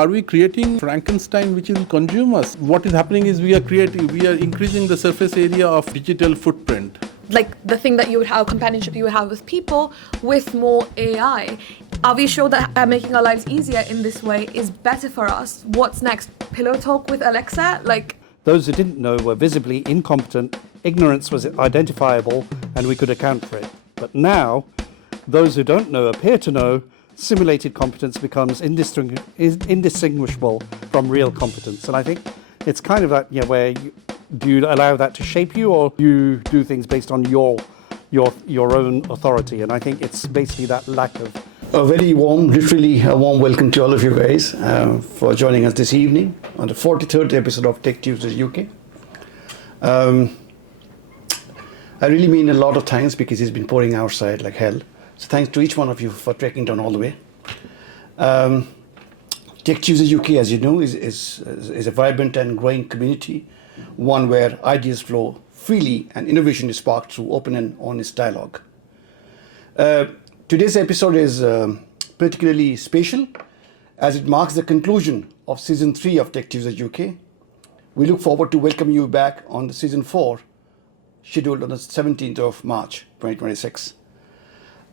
Are we creating Frankenstein which will consume us? What is happening is we are increasing the surface area of digital footprint. Like the thing that you would have, companionship you would have with people, with more AI. Are we sure that making our lives easier in this way is better for us? What's next? Pillow talk with Alexa? Those who didn't know were visibly incompetent, ignorance was identifiable, and we could account for it. But now, those who don't know appear to know. Simulated competence becomes indistinguishable from real competence. And I think it's kind of that, where do you allow that to shape you, or you do things based on your own authority? And I think it's basically that lack of... A very warm, literally a warm welcome to all of you guys for joining us this evening on the 43rd episode of Tech Tuesdays UK. I really mean a lot of thanks because it's been pouring outside like hell. So thanks to each one of you for trekking down all the way. Tech Tuesdays UK, as you know, is a vibrant and growing community, one where ideas flow freely and innovation is sparked through open and honest dialogue. Today's episode is particularly special as it marks the conclusion of Season 3 of Tech Tuesdays UK. We look forward to welcoming you back on the Season 4, scheduled on the 17th of March 2026.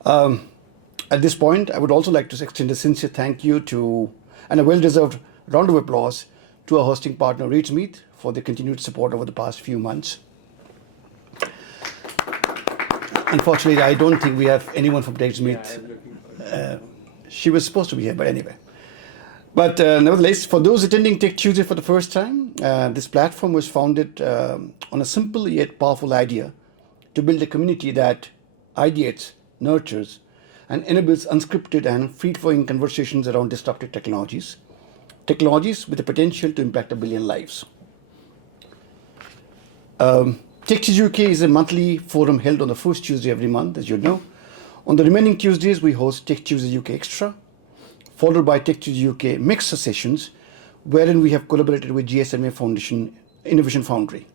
At this point, I would also like to extend a sincere thank you to, and a well-deserved round of applause to our hosting partner, Reedsmeet, for their continued support over the past few months. Unfortunately, I don't think we have anyone from Reedsmeet. She was supposed to be here, but anyway. But nevertheless, for those attending Tech Tuesday for the first time, this platform was founded on a simple yet powerful idea to build a community that ideates, nurtures, and enables unscripted and free-flowing conversations around disruptive technologies with the potential to impact 1 billion lives. Tech Tuesdays UK is a monthly forum held on the first Tuesday every month, as you know. On the remaining Tuesdays, we host Tech Tuesdays UK Extra, followed by Tech Tuesdays UK Mixed Sessions, wherein we have collaborated with GSMA Foundation Innovation Foundry.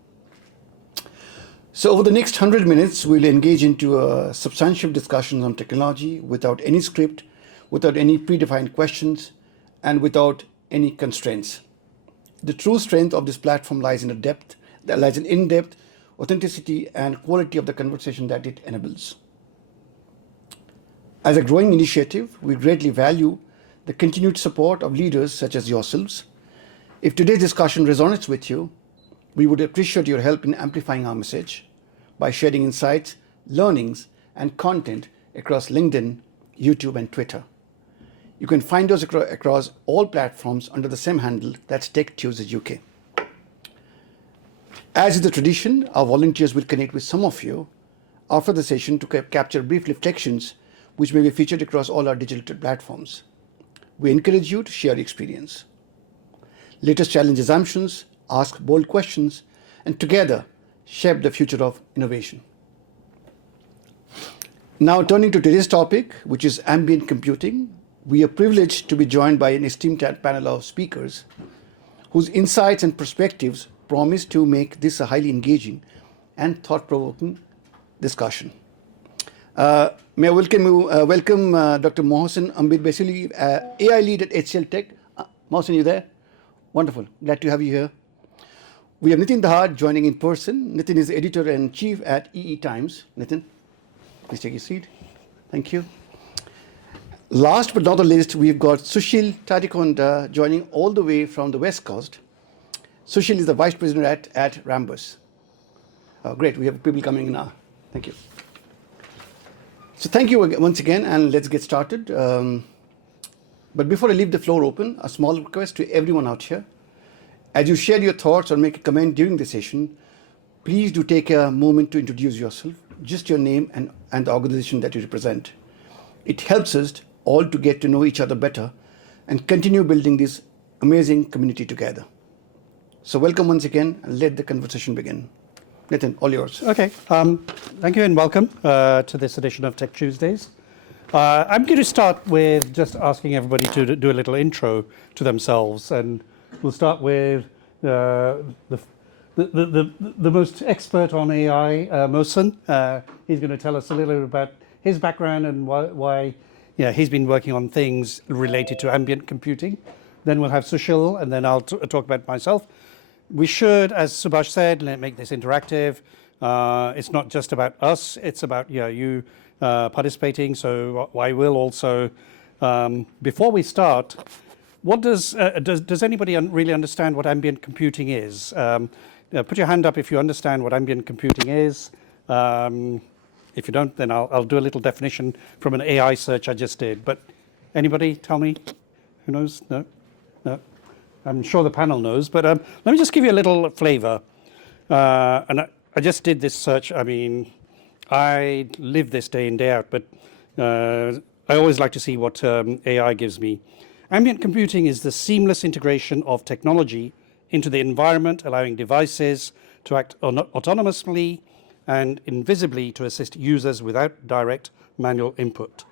So over the next 100 minutes, we'll engage into a substantial discussion on technology without any script, without any predefined questions, and without any constraints. The true strength of this platform lies in in-depth authenticity and quality of the conversation that it enables. As a growing initiative, we greatly value the continued support of leaders such as yourselves. If today's discussion resonates with you, we would appreciate your help in amplifying our message by sharing insights, learnings, and content across LinkedIn, YouTube, and Twitter. You can find us across all platforms under the same handle, that's Tech Tuesdays UK. As is the tradition, our volunteers will connect with some of you after the session to capture brief reflections which may be featured across all our digital platforms. We encourage you to share your experience. Let us challenge assumptions, ask bold questions, and together shape the future of innovation. Now turning to today's topic, which is ambient computing, we are privileged to be joined by an esteemed panel of speakers whose insights and perspectives promise to make this a highly engaging and thought-provoking discussion. May I welcome Dr. Mohsen Ambit, basically AI lead at HCL Tech. Mohsen, you there? Wonderful. Glad to have you here. We have Nitin Dahad joining in person. Nitin is editor-in-chief at EE Times. Nitin, please take your seat. Thank you. Last but not the least, we've got Sushil Tadikonda joining all the way from the West Coast. Sushil is the vice president at Rambus. Great, we have people coming in now. Thank you. So thank you once again, and let's get started. But before I leave the floor open, a small request to everyone out here. As you share your thoughts or make a comment during the session, please do take a moment to introduce yourself, just your name and the organization that you represent. It helps us all to get to know each other better and continue building this amazing community together. So welcome once again, and let the conversation begin. Nitin, all yours. Okay, thank you and welcome to this edition of Tech Tuesdays. I'm going to start with just asking everybody to do a little intro to themselves, and we'll start with the most expert on AI, Mohsen. He's going to tell us a little bit about his background and why he's been working on things related to ambient computing. then we'll have Sushil, and then I'll talk about myself. We should, as Subhash said, make this interactive. It's not just about us, it's about you participating. So I will also, before we start, what does anybody really understand what ambient computing is? Put your hand up if you understand what ambient computing is. If you don't, then I'll do a little definition from an AI search I just did. But anybody tell me? Who knows? No? No? I'm sure the panel knows. But let me just give you a little flavor. And I just did this search. I mean, I live this day in, day out. But I always like to see what AI gives me. Ambient computing is the seamless integration of technology into the environment, allowing devices to act autonomously and invisibly to assist users without direct manual input.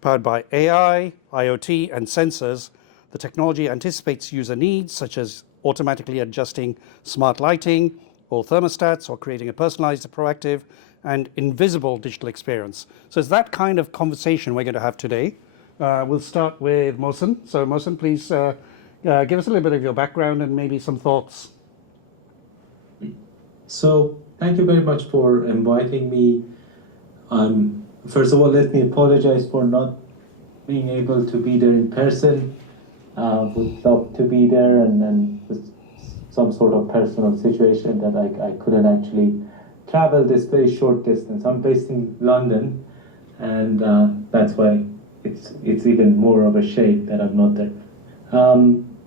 Powered by AI, IoT, and sensors, the technology anticipates user needs, such as automatically adjusting smart lighting or thermostats, or creating a personalized, proactive, and invisible digital experience. So it's that kind of conversation we're going to have today. We'll start with Mohsen. So Mohsen, please give us a little bit of your background and maybe some thoughts. So thank you very much for inviting me. First of all, let me apologize for not being able to be there in person. Would love to be there, and then some sort of personal situation that I couldn't actually travel this very short distance. I'm based in London, and that's why it's even more of a shame that I'm not there.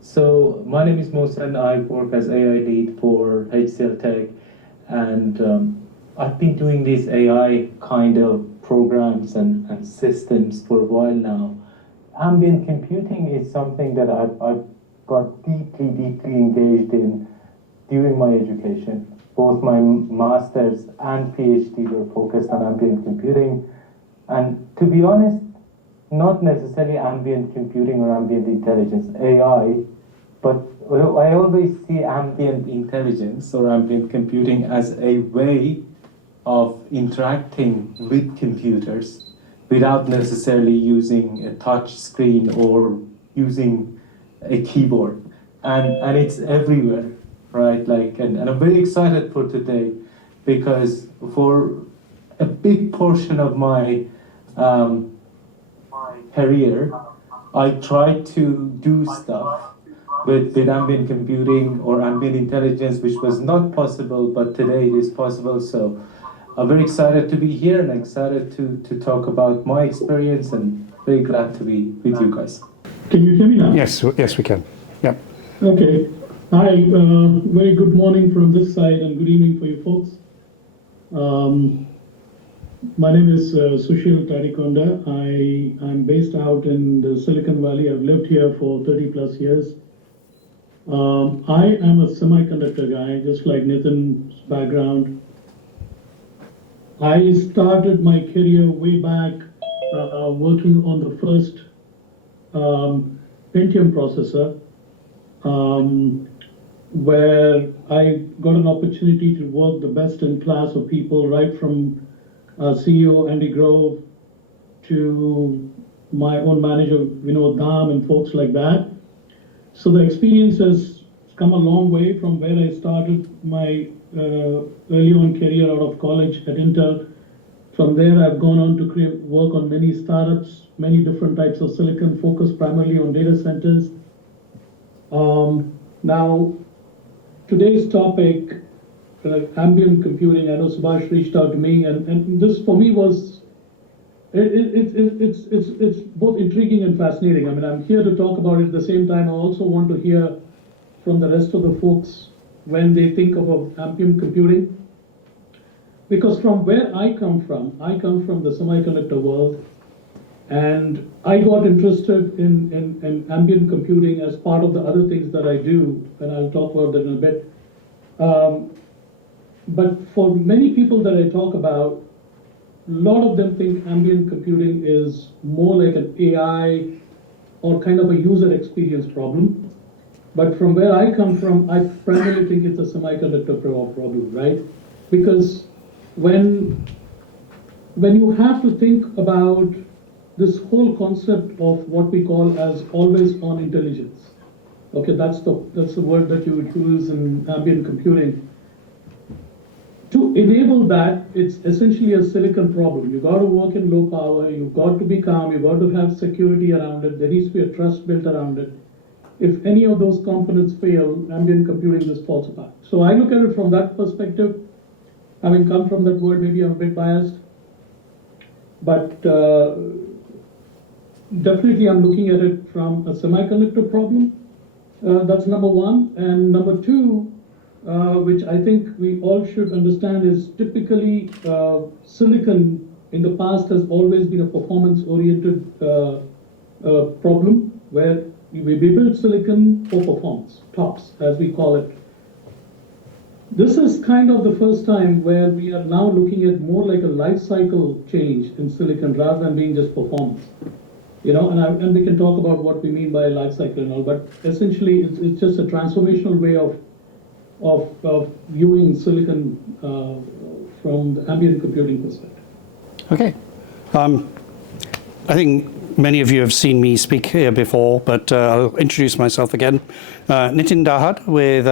So my name is Mohsen. I work as AI lead for HCL Tech, and I've been doing these AI kind of programs and systems for a while now. Ambient computing is something that I've got deeply engaged in during my education. Both my master's and PhD were focused on ambient computing. And to be honest, not necessarily ambient computing or ambient intelligence, AI, but I always see ambient intelligence or ambient computing as a way of interacting with computers without necessarily using a touch screen or using a keyboard. And it's everywhere, right? And I'm very excited for today, because for a big portion of my career, I tried to do stuff with ambient computing or ambient intelligence, which was not possible, but today it is possible. So I'm very excited to be here and excited to talk about my experience, and very glad to be with you guys. Can you hear me now? Yes, we can. Yep. Okay. Hi, very good morning from this side and good evening for you folks. My name is Sushil Tadikonda. I'm based out in the Silicon Valley. I've lived here for 30 plus years. I am a semiconductor guy, just like Nitin's background. I started my career way back working on the first Pentium processor, where I got an opportunity to work the best in class of people, right from CEO Andy Grove to my own manager Vinod Dham and folks like that. So the experience has come a long way from where I started my early on career out of college at Intel. From there, I've gone on to work on many startups, many different types of silicon, focused primarily on data centers. Now, today's topic, ambient computing, I know Subhash reached out to me, and this for me was, it's both intriguing and fascinating. I mean, I'm here to talk about it at the same time. I also want to hear from the rest of the folks when they think of ambient computing. Because from where I come from the semiconductor world, and I got interested in ambient computing as part of the other things that I do, and I'll talk about that in a bit. But for many people that I talk about, a lot of them think ambient computing is more like an AI or kind of a user experience problem. But from where I come from, I primarily think it's a semiconductor problem, right? Because when you have to think about this whole concept of what we call as always-on intelligence, Okay, that's the word that you would use in ambient computing. To enable that, it's essentially a silicon problem. You got to work in low power, you've got to be calm, you've got to have security around it, there needs to be a trust built around it. If any of those components fail, ambient computing just falls apart. So I look at it from that perspective. Having come from that world, maybe I'm a bit biased, but definitely I'm looking at it from a semiconductor problem. That's number one. And number two, which I think we all should understand, is typically silicon in the past has always been a performance-oriented problem, where we build silicon for performance, TOPS, as we call it. This is kind of the first time where we are now looking at more like a life cycle change in silicon rather than being just performance. You know, and we can talk about what we mean by life cycle and all, but essentially it's just a transformational way of viewing silicon from the ambient computing perspective. Okay. I think many of you have seen me speak here before, but I'll introduce myself again. Nitin Dahad with...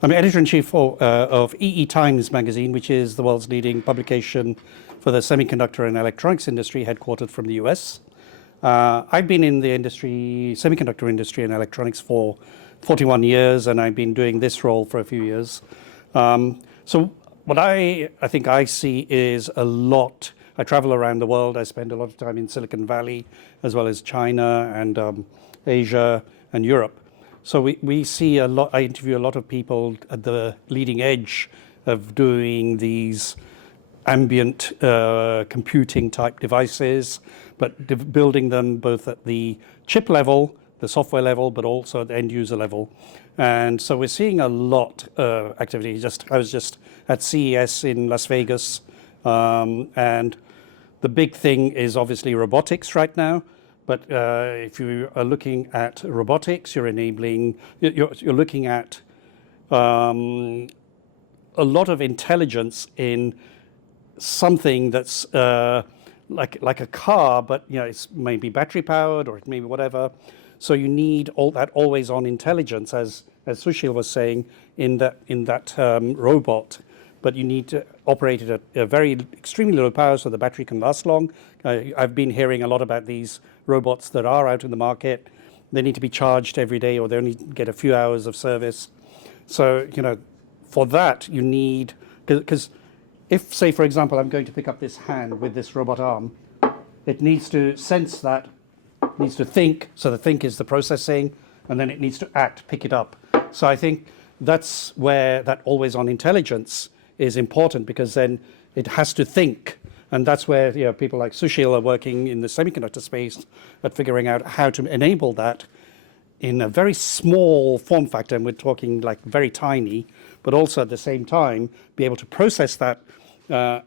I'm editor-in-chief of EE Times magazine, which is the world's leading publication for the semiconductor and electronics industry, headquartered from the US. I've been in the industry, semiconductor industry and electronics for 41 years, and I've been doing this role for a few years. So what I think I see is a lot. I travel around the world. I spend a lot of time in Silicon Valley, as well as China and Asia and Europe. So we see a lot. I interview a lot of people at the leading edge of doing these ambient computing type devices, but building them both at the chip level, the software level, but also at the end user level. And so we're seeing a lot of activity. I was just at CES in Las Vegas, and the big thing is obviously robotics right now. But if you are looking at robotics, you're looking at a lot of intelligence in something that's like a car, but it's maybe battery powered or it may be whatever. So you need all that always-on intelligence, as Sushil was saying, in that robot. But you need to operate it at a very extremely low power so the battery can last long. I've been hearing a lot about these robots that are out in the market. They need to be charged every day, or they only get a few hours of service. So, for that you need, because if, say, for example, I'm going to pick up this hand with this robot arm, it needs to sense that, it needs to think, so the think is the processing, and then it needs to act, pick it up. So I think that's where that always-on intelligence is important, because then it has to think. And that's where people like Sushil are working in the semiconductor space at figuring out how to enable that in a very small form factor, and we're talking like very tiny, but also at the same time be able to process that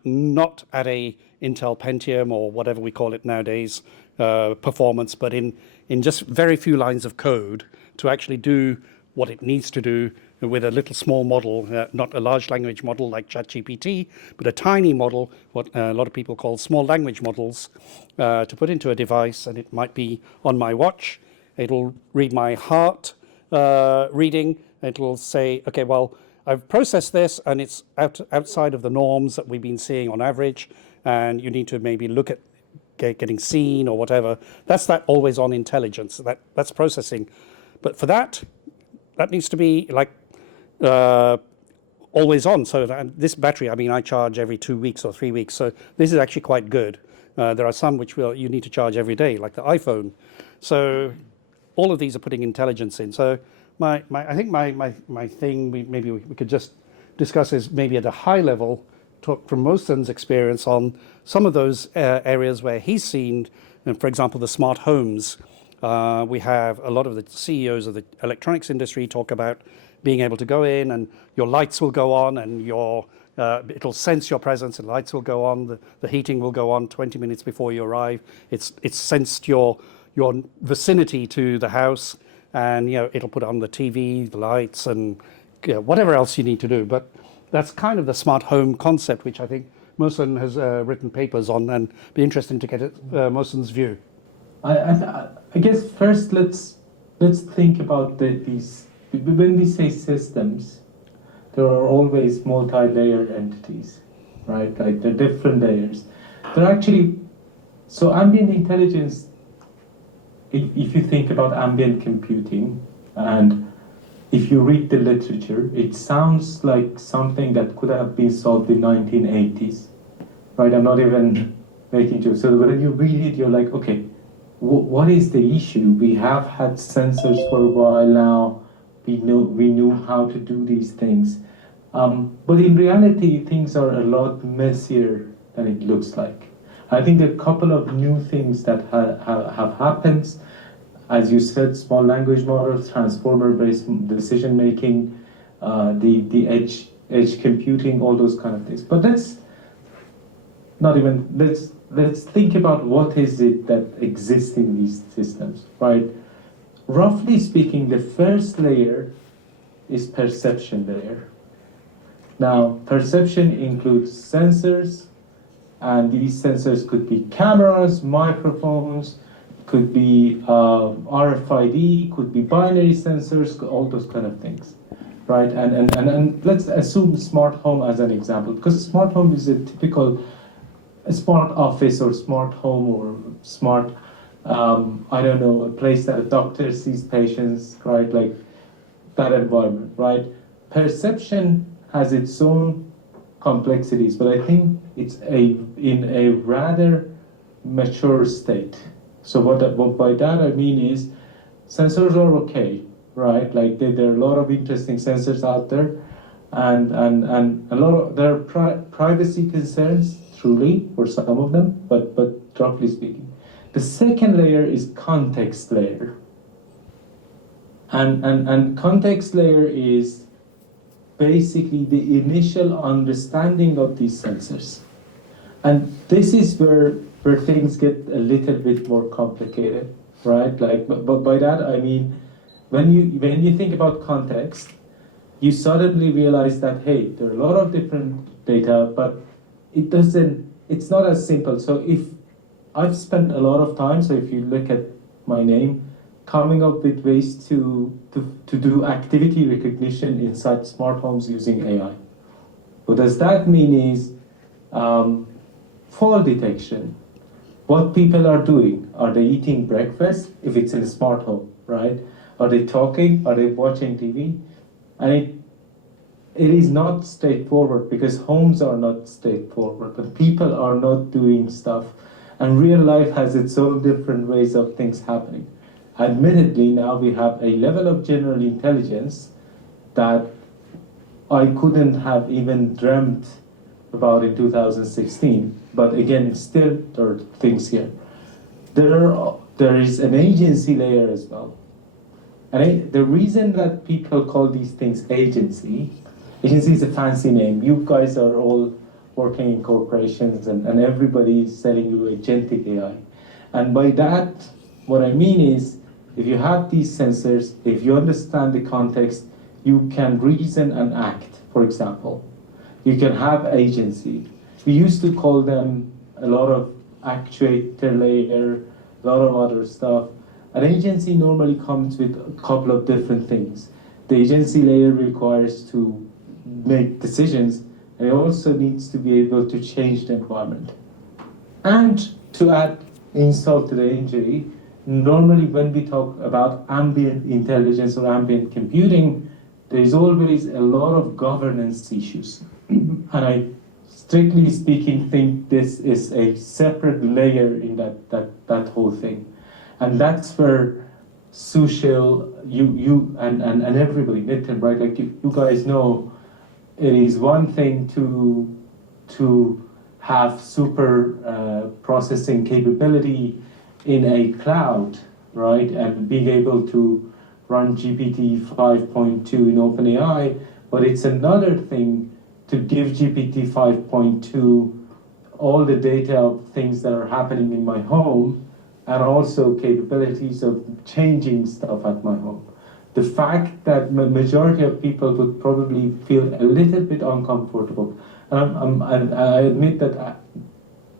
not at a Intel Pentium or whatever we call it nowadays performance, but in just very few lines of code to actually do what it needs to do with a little small model, not a large language model like ChatGPT, but a tiny model, what a lot of people call small language models, to put into a device. And it might be on my watch. It'll read my heart reading. It'll say, okay, well, I've processed this and it's outside of the norms that we've been seeing on average, and you need to maybe look at getting seen or whatever. That's that always-on intelligence. That's processing. But for that needs to be like always on. So this battery, I charge every 2 weeks or 3 weeks. So this is actually quite good. There are some which you need to charge every day, like the iPhone. So all of these are putting intelligence in. So I think my thing maybe we could just discuss is maybe at a high level, talk from Mohsen's experience on some of those areas where he's seen, for example, the smart homes. We have a lot of the CEOs of the electronics industry talk about being able to go in and your lights will go on and it'll sense your presence and lights will go on. The heating will go on 20 minutes before you arrive. It's sensed your vicinity to the house, and it'll put on the TV, the lights, and whatever else you need to do. But that's kind of the smart home concept, which I think Mohsen has written papers on, and be interesting to get Mohsen's view. I guess first let's let's think about these. When we say systems, there are always multi-layer entities, right? Like they're different layers. They're actually, so ambient intelligence, if you think about ambient computing, and if you read the literature, it sounds like something that could have been solved in 1980s, right? I'm not even making jokes. So when you read it, you're like, okay, what is the issue? We have had sensors for a while now. We knew how to do these things. But in reality, things are a lot messier than it looks like. I think a couple of new things that have happened, as you said, small language models, transformer-based decision making, the edge computing, all those kind of things. But let's think about what is it that exists in these systems, right? Roughly speaking, the first layer is perception layer. Now, perception includes sensors, and these sensors could be cameras, microphones, could be RFID, could be binary sensors, all those kind of things, right? And let's assume smart home as an example, because smart home is a typical smart office or smart home or smart, I don't know, a place that a doctor sees patients, right? Like that environment, right? Perception has its own complexities, but I think it's in a rather mature state. So what by that I mean is sensors are okay, right? Like there are a lot of interesting sensors out there, and a lot of there are privacy concerns, truly, for some of them, but roughly speaking. The second layer is context layer. And context layer is basically the initial understanding of these sensors. And this is where things get a little bit more complicated, right? Like, but by that I mean, when you think about context, you suddenly realize that, hey, there are a lot of different data, but it's not as simple. So if I've spent a lot of time, so if you look at my name, coming up with ways to do activity recognition inside smart homes using AI. What does that mean is fall detection. What people are doing. Are they eating breakfast if it's in a smart home, right? Are they talking? Are they watching TV? And it is not straightforward because homes are not straightforward, but people are not doing stuff. And real life has its own different ways of things happening. Admittedly, now we have a level of general intelligence that I couldn't have even dreamt about in 2016. But again, still there are things here. There is an agency layer as well. And the reason that people call these things agency is a fancy name. You guys are all working in corporations and everybody is selling you agentic AI. And by that, what I mean is, if you have these sensors, if you understand the context, you can reason and act, for example. You can have agency. We used to call them a lot of actuator layer, a lot of other stuff. An agency normally comes with a couple of different things. The agency layer requires to make decisions, and it also needs to be able to change the environment. And to add insult to the injury, normally when we talk about ambient intelligence or ambient computing, there is always a lot of governance issues. And I, strictly speaking, think this is a separate layer in that whole thing. And that's where Sushil, you and everybody, Nitin, right? Like you guys know, it is one thing to have super processing capability in a cloud, right? And being able to run GPT 5.2 in OpenAI, but it's another thing to give GPT 5.2 all the data of things that are happening in my home and also capabilities of changing stuff at my home. The fact that majority of people would probably feel a little bit uncomfortable, and I admit that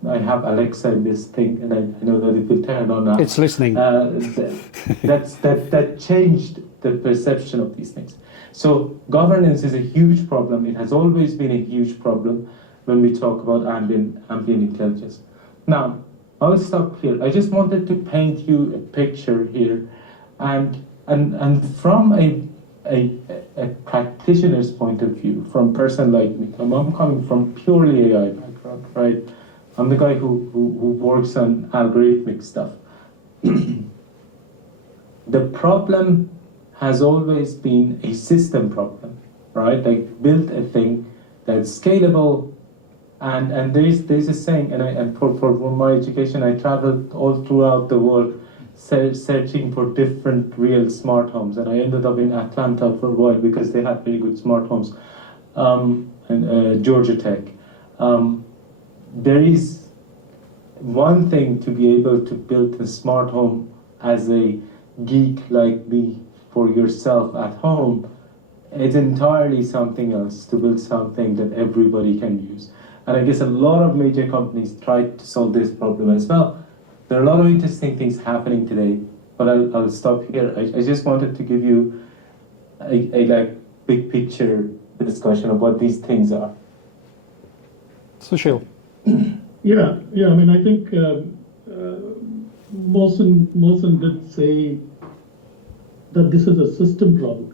I have Alexa in this thing, and I know that it will turn on. It's listening. That changed the perception of these things. So governance is a huge problem. It has always been a huge problem when we talk about ambient intelligence. Now, I'll stop here. I just wanted to paint you a picture here, and from a practitioner's point of view, from a person like me, I'm coming from purely AI background, right? I'm the guy who works on algorithmic stuff. The problem has always been a system problem, right? Like build a thing that's scalable, and there's a saying, and for my education, I traveled all throughout the world searching for different real smart homes, and I ended up in Atlanta for a while because they had very good smart homes, and Georgia Tech. There is one thing to be able to build a smart home as a geek like me for yourself at home. It's entirely something else to build something that everybody can use. And I guess a lot of major companies try to solve this problem as well. There are a lot of interesting things happening today, but I'll stop here. I just wanted to give you a like big picture discussion of what these things are. Sushil. Yeah. I mean, I think Mohsen did say that this is a system problem,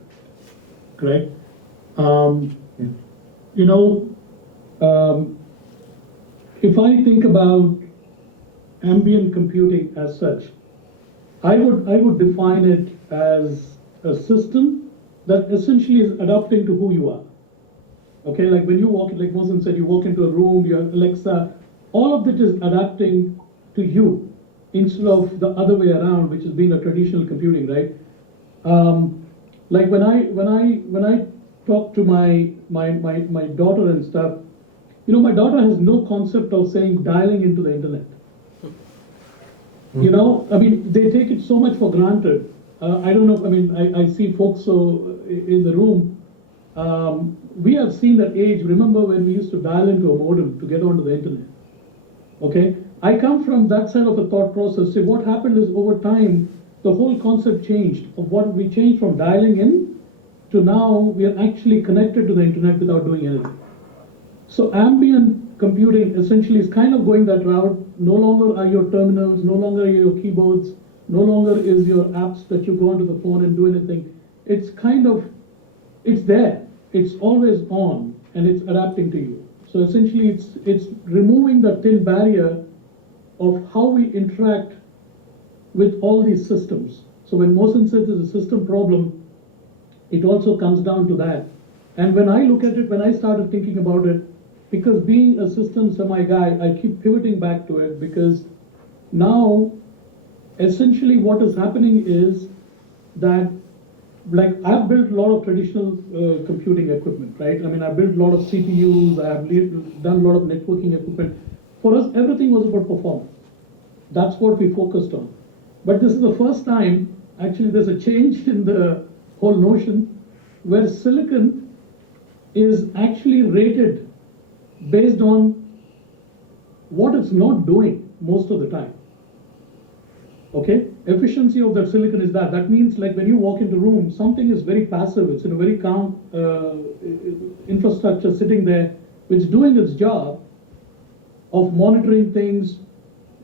correct? If I think about ambient computing as such, I would define it as a system that essentially is adapting to who you are. Okay, like when you walk, like Mohsen said, you walk into a room, your Alexa, all of it is adapting to you instead of the other way around, which has been a traditional computing, right? Like when I talk to my daughter and stuff, my daughter has no concept of saying dialing into the internet. I mean, they take it so much for granted. I don't know, I mean, I see folks in the room. We have seen that age. Remember when we used to dial into a modem to get onto the internet? Okay, I come from that side of the thought process. See, what happened is over time, the whole concept changed. Of what we changed from dialing in to now we are actually connected to the internet without doing anything. So ambient computing essentially is kind of going that route. No longer are your terminals, no longer are your keyboards, no longer is your apps that you go onto the phone and do anything. It's kind of, it's there. It's always on and it's adapting to you. So essentially it's removing the thin barrier of how we interact with all these systems. So when Mohsen says it's a system problem, it also comes down to that. And when I look at it, when I started thinking about it, because being a system semi guy, I keep pivoting back to it because now essentially what is happening is that, like, I've built a lot of traditional computing equipment, right? I mean, I built a lot of CPUs, I have done a lot of networking equipment. For us, everything was about performance. That's what we focused on. But this is the first time, actually, there's a change in the whole notion where silicon is actually rated based on what it's not doing most of the time. Okay, efficiency of that silicon is that. That means, like, when you walk into a room, something is very passive. It's in a very calm infrastructure sitting there, which is doing its job of monitoring things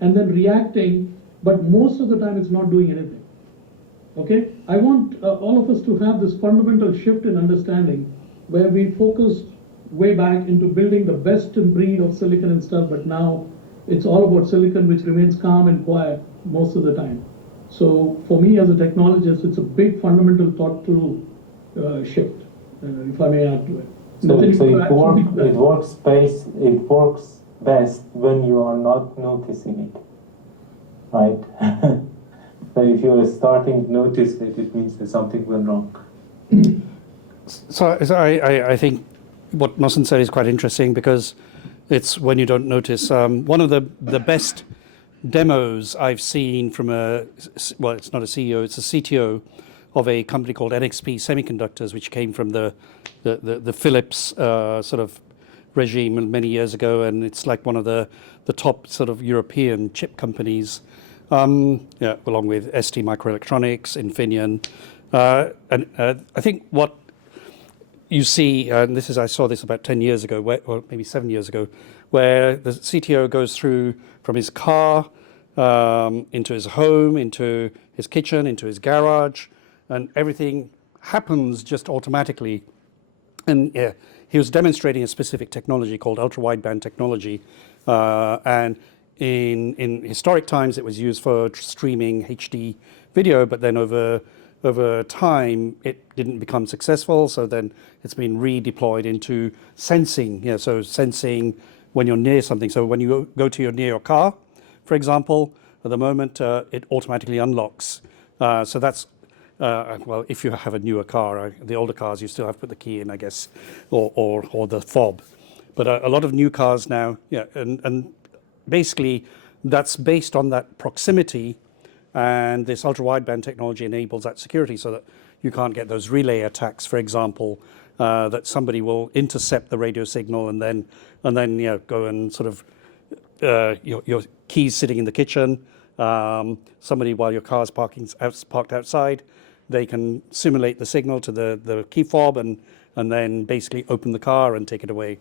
and then reacting, but most of the time it's not doing anything. Okay, I want all of us to have this fundamental shift in understanding where we focused way back into building the best in breed of silicon and stuff, but now it's all about silicon which remains calm and quiet most of the time. So for me as a technologist, it's a big fundamental thought through shift, if I may add to it. So it works best when you are not noticing it, right? So if you are starting to notice it, it means that something went wrong. So I think what Mohsen said is quite interesting because it's when you don't notice. One of the best demos I've seen from it's not a CEO, it's a CTO of a company called NXP Semiconductors, which came from the Philips sort of regime many years ago, and it's like one of the top sort of European chip companies, along with ST Microelectronics, Infineon. And I think what you see, and I saw this about 10 years ago, or maybe 7 years ago, where the CTO goes through from his car into his home, into his kitchen, into his garage, and everything happens just automatically. And he was demonstrating a specific technology called ultra-wideband technology. And in historic times, it was used for streaming HD video, but then over time, it didn't become successful. So then it's been redeployed into sensing. So sensing when you're near something. So when you go to near your car, for example, at the moment, it automatically unlocks. So that's, well, if you have a newer car. The older cars, you still have to put the key in, I guess, or the fob. But a lot of new cars now, and basically that's based on that proximity, and this ultra-wideband technology enables that security so that you can't get those relay attacks, for example, that somebody will intercept the radio signal and then go and sort of your keys sitting in the kitchen. Somebody, while your car's parked outside, they can simulate the signal to the key fob and then basically open the car and take it away.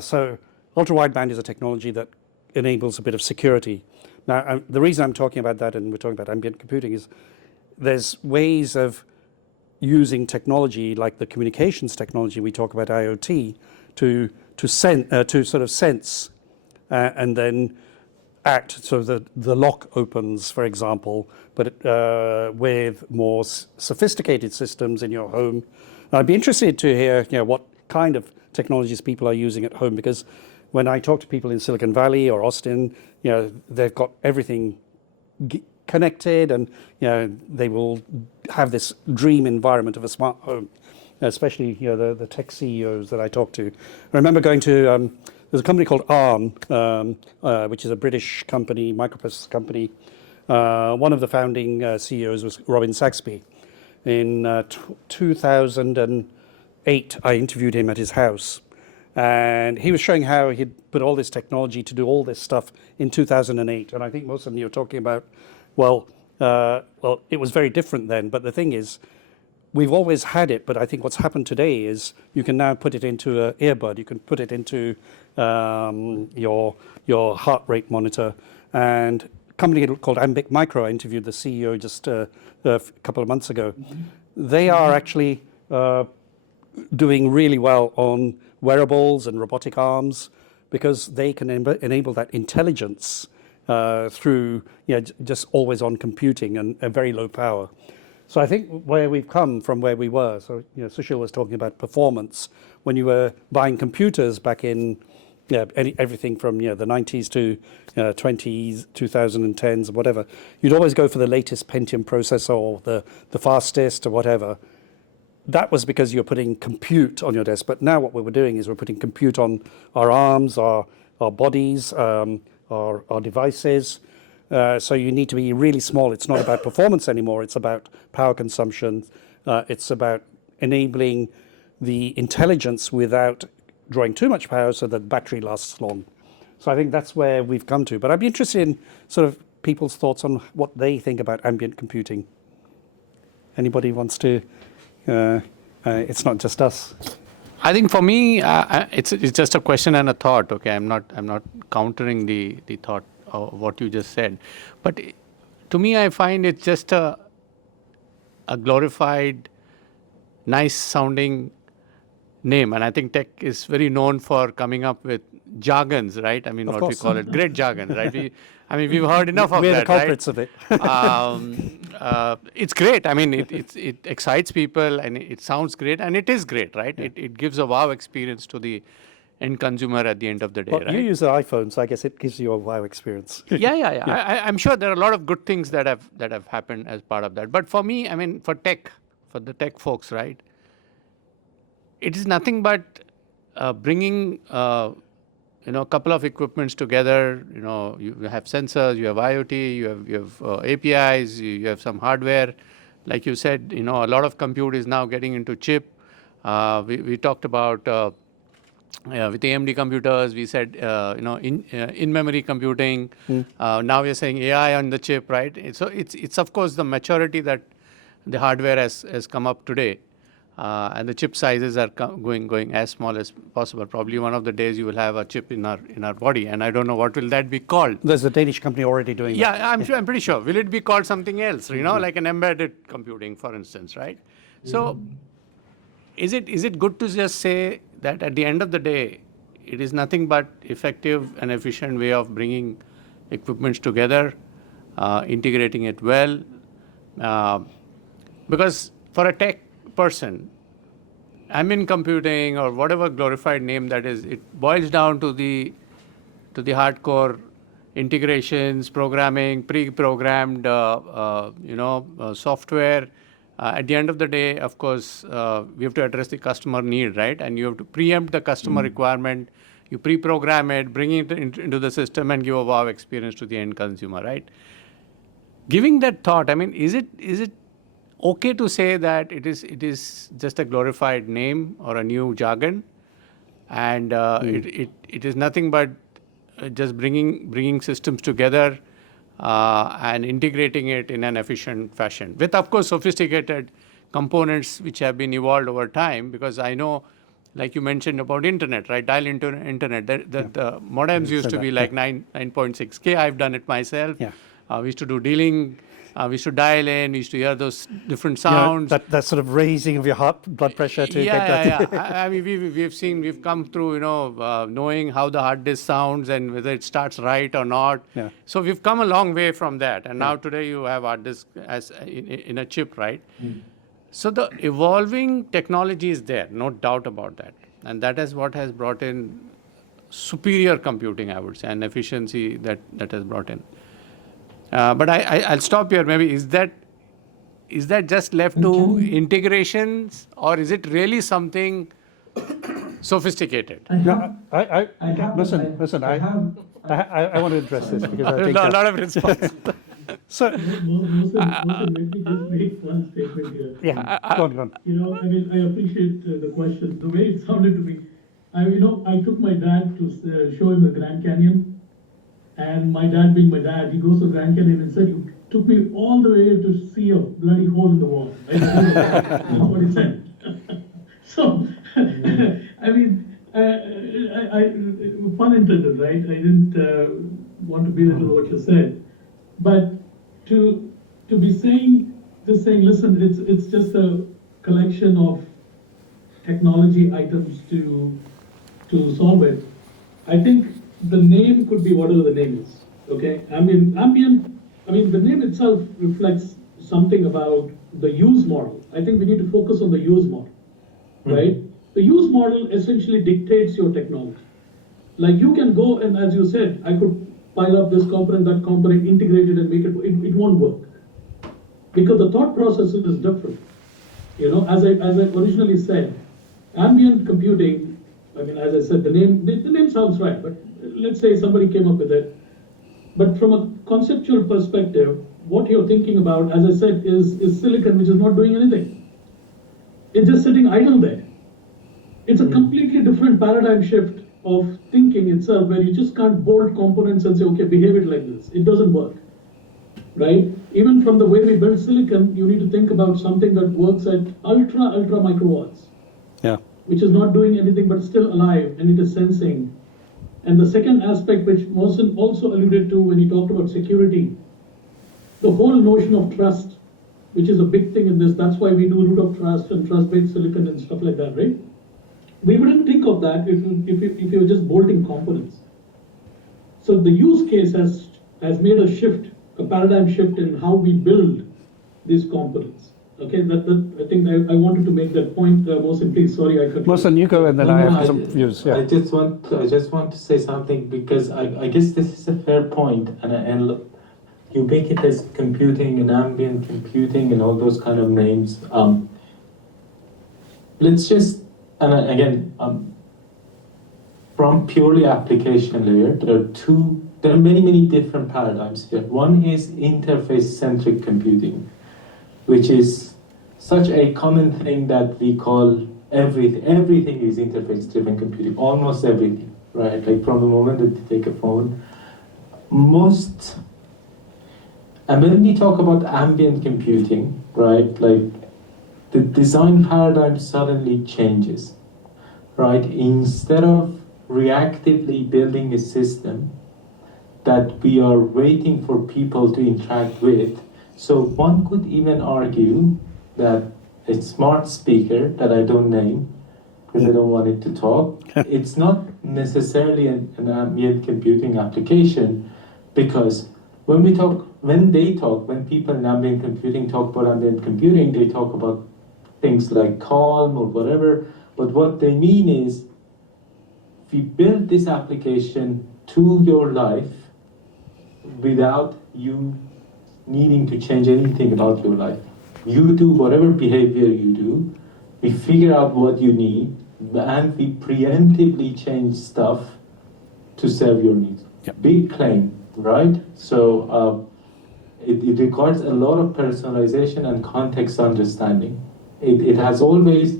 So ultra-wideband is a technology that enables a bit of security. Now, the reason I'm talking about that, and we're talking about ambient computing, is there's ways of using technology like the communications technology we talk about, IoT, to sort of sense and then act. So the lock opens, for example, but with more sophisticated systems in your home. I'd be interested to hear what kind of technologies people are using at home, because when I talk to people in Silicon Valley or Austin, they've got everything connected, and they will have this dream environment of a smart home, especially the tech CEOs that I talk to. I remember going to there's a company called ARM, which is a British company, microprocessor company. One of the founding CEOs was Robin Saxby. In 2008, I interviewed him at his house, and he was showing how he'd put all this technology to do all this stuff in 2008. And I think most of you are talking about, well, it was very different then. But the thing is, we've always had it, but I think what's happened today is you can now put it into an earbud. You can put it into your heart rate monitor. And a company called Ambient Micro, I interviewed the CEO just a couple of months ago. Mm-hmm. They are actually doing really well on wearables and robotic arms, because they can enable that intelligence through just always on computing and very low power. So I think where we've come from where we were, so Sushil was talking about performance. When you were buying computers back in everything from the 90s to 20s, 2010s, or whatever, you'd always go for the latest Pentium processor or the fastest or whatever. That was because you're putting compute on your desk. But now what we're doing is we're putting compute on our arms, our bodies, our devices. So you need to be really small. It's not about performance anymore. It's about power consumption. It's about enabling the intelligence without drawing too much power so that the battery lasts long. So I think that's where we've come to. But I'd be interested in sort of people's thoughts on what they think about ambient computing. Anybody wants to? It's not just us. I think for me, it's just a question and a thought. Okay, I'm not countering the thought of what you just said, but to me, I find it's just a glorified, nice sounding name, and I think tech is very known for coming up with jargons, right? I mean, what we call it, great jargon, right? We've heard enough of that, right? We're the culprits of it. It's great. I mean, it excites people, and it sounds great, and it is great, right? Yeah. It gives a wow experience to the end consumer at the end of the day, right? You use an iPhone, so I guess it gives you a wow experience. Yeah. I'm sure there are a lot of good things that have happened as part of that. But for me, I mean, for the tech folks, right? It is nothing but bringing a couple of equipments together. You have sensors, you have IoT, you have APIs, you have some hardware. Like you said, a lot of compute is now getting into chip. We talked about with AMD computers, we said, in-memory computing. Now we're saying AI on the chip, right? So it's of course the maturity that the hardware has come up today. And the chip sizes are going as small as possible. Probably one of the days you will have a chip in our body, and I don't know what will that be called. There's a Danish company already doing that. Yeah, I'm pretty sure. Will it be called something else? Like an embedded computing, for instance, right? So, is it good to just say that at the end of the day, it is nothing but effective and efficient way of bringing equipments together, integrating it well, because for a tech person, ambient computing or whatever glorified name that is, it boils down to the hardcore integrations, programming, pre-programmed, software. At the end of the day, of course, we have to address the customer need, right? And you have to preempt the customer requirement. You pre-program it, bring it into the system, and give a wow experience to the end consumer, right? Giving that thought, I mean, is it okay to say that it is just a glorified name or a new jargon, and it is nothing but just bringing systems together and integrating it in an efficient fashion with, of course, sophisticated components which have been evolved over time. Because I know, like you mentioned about internet, right? Dial into internet. The modems used to be like 9.6K. I've done it myself. Yeah. We used to do dealing. We used to dial in. We used to hear those different sounds. That sort of raising of your heart blood pressure to get that. I mean, we've come through, knowing how the hard disk sounds and whether it starts right or not. Yeah. So we've come a long way from that, and now today you have hard disk as in a chip, right? So the evolving technology is there, no doubt about that, and that is what has brought in superior computing, I would say, and efficiency that has brought in. But I'll stop here. Maybe is that just left to integrations, or is it really something sophisticated? No, listen. I want to address this because I think a lot of response. so. Mohsen, let me just make one statement here. Yeah, go on. I mean, I appreciate the question. The way it sounded to me, I took my dad to show him the Grand Canyon. And my dad being my dad, he goes to Grand Canyon and said, "You took me all the way to see a bloody hole in the wall." Right? That's what he said. So, I mean, pun intended, right? I didn't want to belittle what you said. But to be saying, listen, it's just a collection of technology items to solve it. I think the name could be whatever the name is, okay? Ambient, the name itself reflects something about the use model. I think we need to focus on the use model, right? The use model essentially dictates your technology. Like you can go and, as you said, I could pile up this component, that component, integrate it and make it won't work. Because the thought process is different. As I originally said, ambient computing, I mean, as I said, the name sounds right, but let's say somebody came up with it. But from a conceptual perspective, what you're thinking about, as I said, is silicon which is not doing anything. It's just sitting idle there. It's a completely different paradigm shift of thinking itself, where you just can't bolt components and say, okay, behave it like this. It doesn't work, right? Even from the way we build silicon, you need to think about something that works at ultra microwatts. Yeah. Which is not doing anything but still alive, and it is sensing. And the second aspect, which Mohsen also alluded to when he talked about security, the whole notion of trust, which is a big thing in this. That's why we do root of trust and trust-based silicon and stuff like that, right? We wouldn't think of that if you were just bolting components. So the use case has made a shift, a paradigm shift in how we build these components. Okay, I think I wanted to make that point. Mohsen, please, sorry, I cut you. Mohsen, you go, and then I have some views. Yeah. I just want to say something, because I guess this is a fair point, and look, you make it as computing and ambient computing and all those kind of names. Let's just, and again, from purely application layer, there are many different paradigms here. One is interface-centric computing, which is such a common thing that we call everything is interface-driven computing, almost everything, right? Like from the moment that you take a phone, and when we talk about ambient computing, right, like the design paradigm suddenly changes, right? Instead of reactively building a system that we are waiting for people to interact with, so one could even argue that a smart speaker that I don't name because I don't want it to talk, it's not necessarily an ambient computing application, because when people in ambient computing talk about ambient computing, they talk about things like calm or whatever, but what they mean is, we build this application to your life without you needing to change anything about your life. You do whatever behavior you do, we figure out what you need, and we preemptively change stuff to serve your needs. Yep. Big claim, right? So it requires a lot of personalization and context understanding. It has always,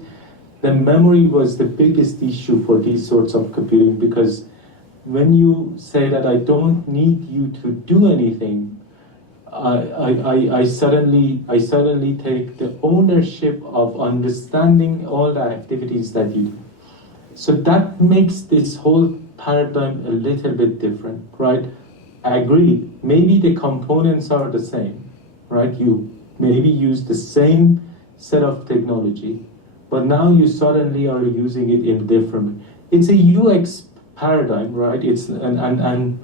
the memory was the biggest issue for these sorts of computing, because when you say that I don't need you to do anything, I suddenly take the ownership of understanding all the activities that you do. So that makes this whole paradigm a little bit different, right? I agree, maybe the components are the same, right? You maybe use the same set of technology, but now you suddenly are using it in different. It's a UX paradigm, right? And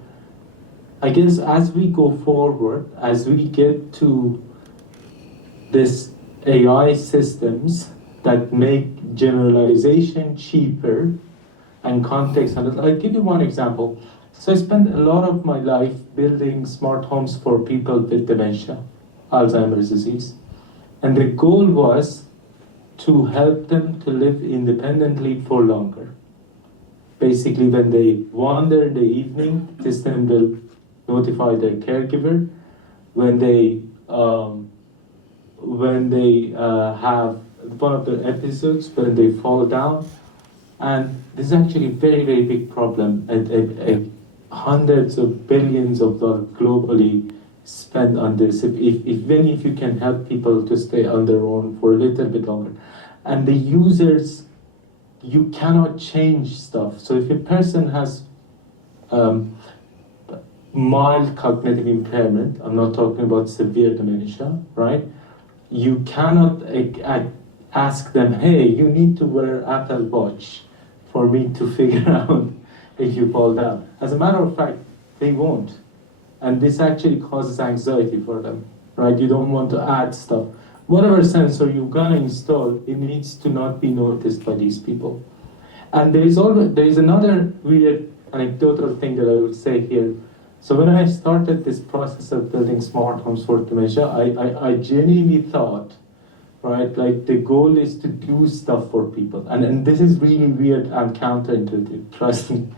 I guess as we go forward, as we get to this AI systems that make generalization cheaper and context, and I'll give you one example. So I spent a lot of my life building smart homes for people with dementia, Alzheimer's disease. And the goal was to help them to live independently for longer. Basically, when they wander in the evening, the system will notify their caregiver. When they have one of the episodes when they fall down, and this is actually a very, very big problem. Hundreds of billions of dollars globally spent on this. Even if you can help people to stay on their own for a little bit longer, and the users, you cannot change stuff. So if a person has mild cognitive impairment, I'm not talking about severe dementia, right? You cannot ask them, hey, you need to wear Apple Watch for me to figure out if you fall down. As a matter of fact, they won't. And this actually causes anxiety for them, right? You don't want to add stuff. Whatever sensor you're gonna install, it needs to not be noticed by these people. And there is another weird anecdotal thing that I will say here. So when I started this process of building smart homes for dementia, I genuinely thought, right, like the goal is to do stuff for people. And this is really weird and counterintuitive, trust me.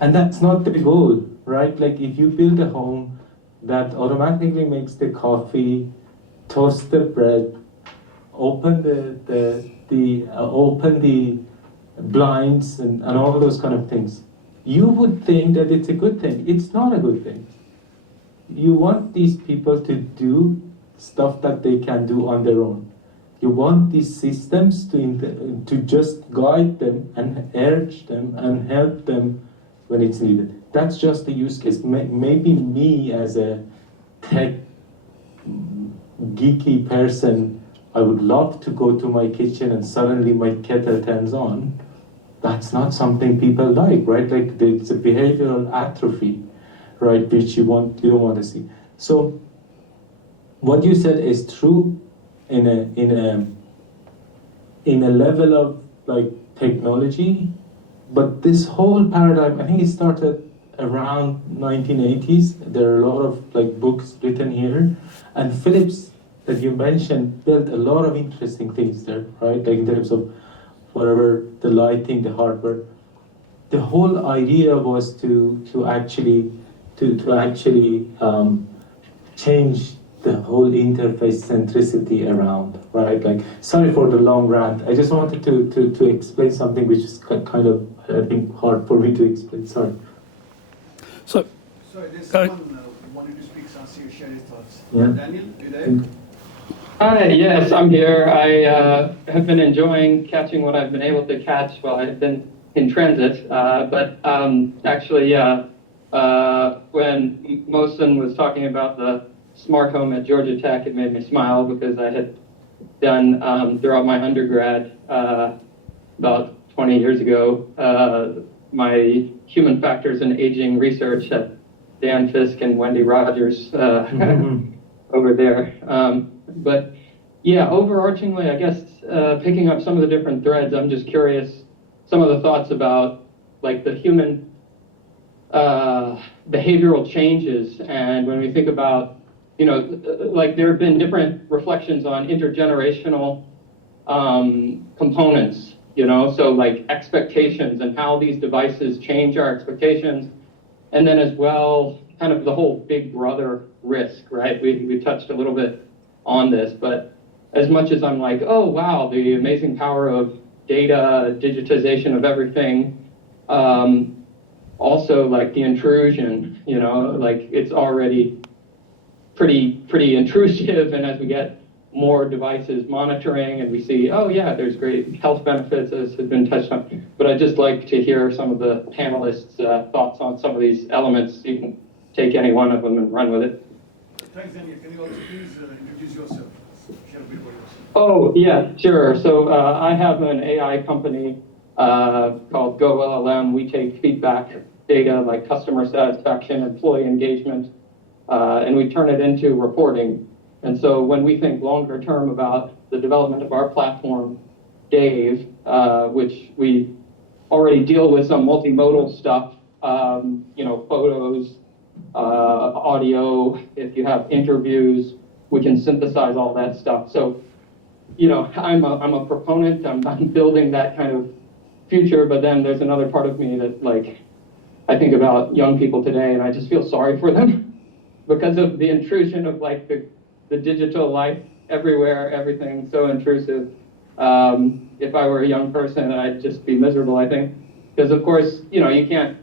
And that's not the goal, right? Like if you build a home that automatically makes the coffee, toast the bread, open the blinds and all those kind of things, you would think that it's a good thing. It's not a good thing. You want these people to do stuff that they can do on their own. You want these systems to just guide them and urge them and help them when it's needed. That's just the use case. Maybe me as a tech geeky person, I would love to go to my kitchen and suddenly my kettle turns on. That's not something people like, right? Like it's a behavioral atrophy, right? Which you don't want to see. So what you said is true in a level of like technology, but this whole paradigm, I think it started around 1980s. There are a lot of like books written here, and Philips that you mentioned built a lot of interesting things there, right? Like in terms of whatever, the lighting, the hardware. The whole idea was to actually change the whole interface centricity around, right? Like, sorry for the long rant. I just wanted to explain something which is kind of, I think, hard for me to explain. Sorry. So, Sorry, there's someone wanted to speak, so share his thoughts. Yeah. Daniel, you there? Hi, yes, I'm here. I have been enjoying catching what I've been able to catch while I've been in transit. Actually, yeah, when Mohsen was talking about the smart home at Georgia Tech, it made me smile because I had done, throughout my undergrad, about 20 years ago, my human factors and aging research at Dan Fisk and Wendy Rogers over there. But yeah, overarchingly, I guess, picking up some of the different threads, I'm just curious, some of the thoughts about like the human behavioral changes. And when we think about, you know, like there have been different reflections on intergenerational components, you know, so like expectations and how these devices change our expectations. And then as well, kind of the whole big brother risk, right? We touched a little bit on this, but as much as I'm like, oh, wow, the amazing power of data, digitization of everything, also like the intrusion, you know, like it's already pretty intrusive. And as we get more devices monitoring and we see, oh yeah, there's great health benefits as has been touched on. But I'd just like to hear some of the panelists' thoughts on some of these elements. You can take any one of them and run with it. Thanks, Daniel. Can you also please introduce yourself? Share a bit about yourself. Oh, yeah, sure. So I have an AI company called GoLLM. We take feedback data like customer satisfaction, employee engagement, and we turn it into reporting. And so when we think longer term about the development of our platform, Dave, which we already deal with some multimodal stuff, you know, photos, audio, if you have interviews, we can synthesize all that stuff. So, you know, I'm a proponent, I'm building that kind of future, but then there's another part of me that, like, I think about young people today and I just feel sorry for them because of the intrusion of like the digital life everywhere, everything so intrusive. If I were a young person, I'd just be miserable, I think. Because of course, you know, you can't,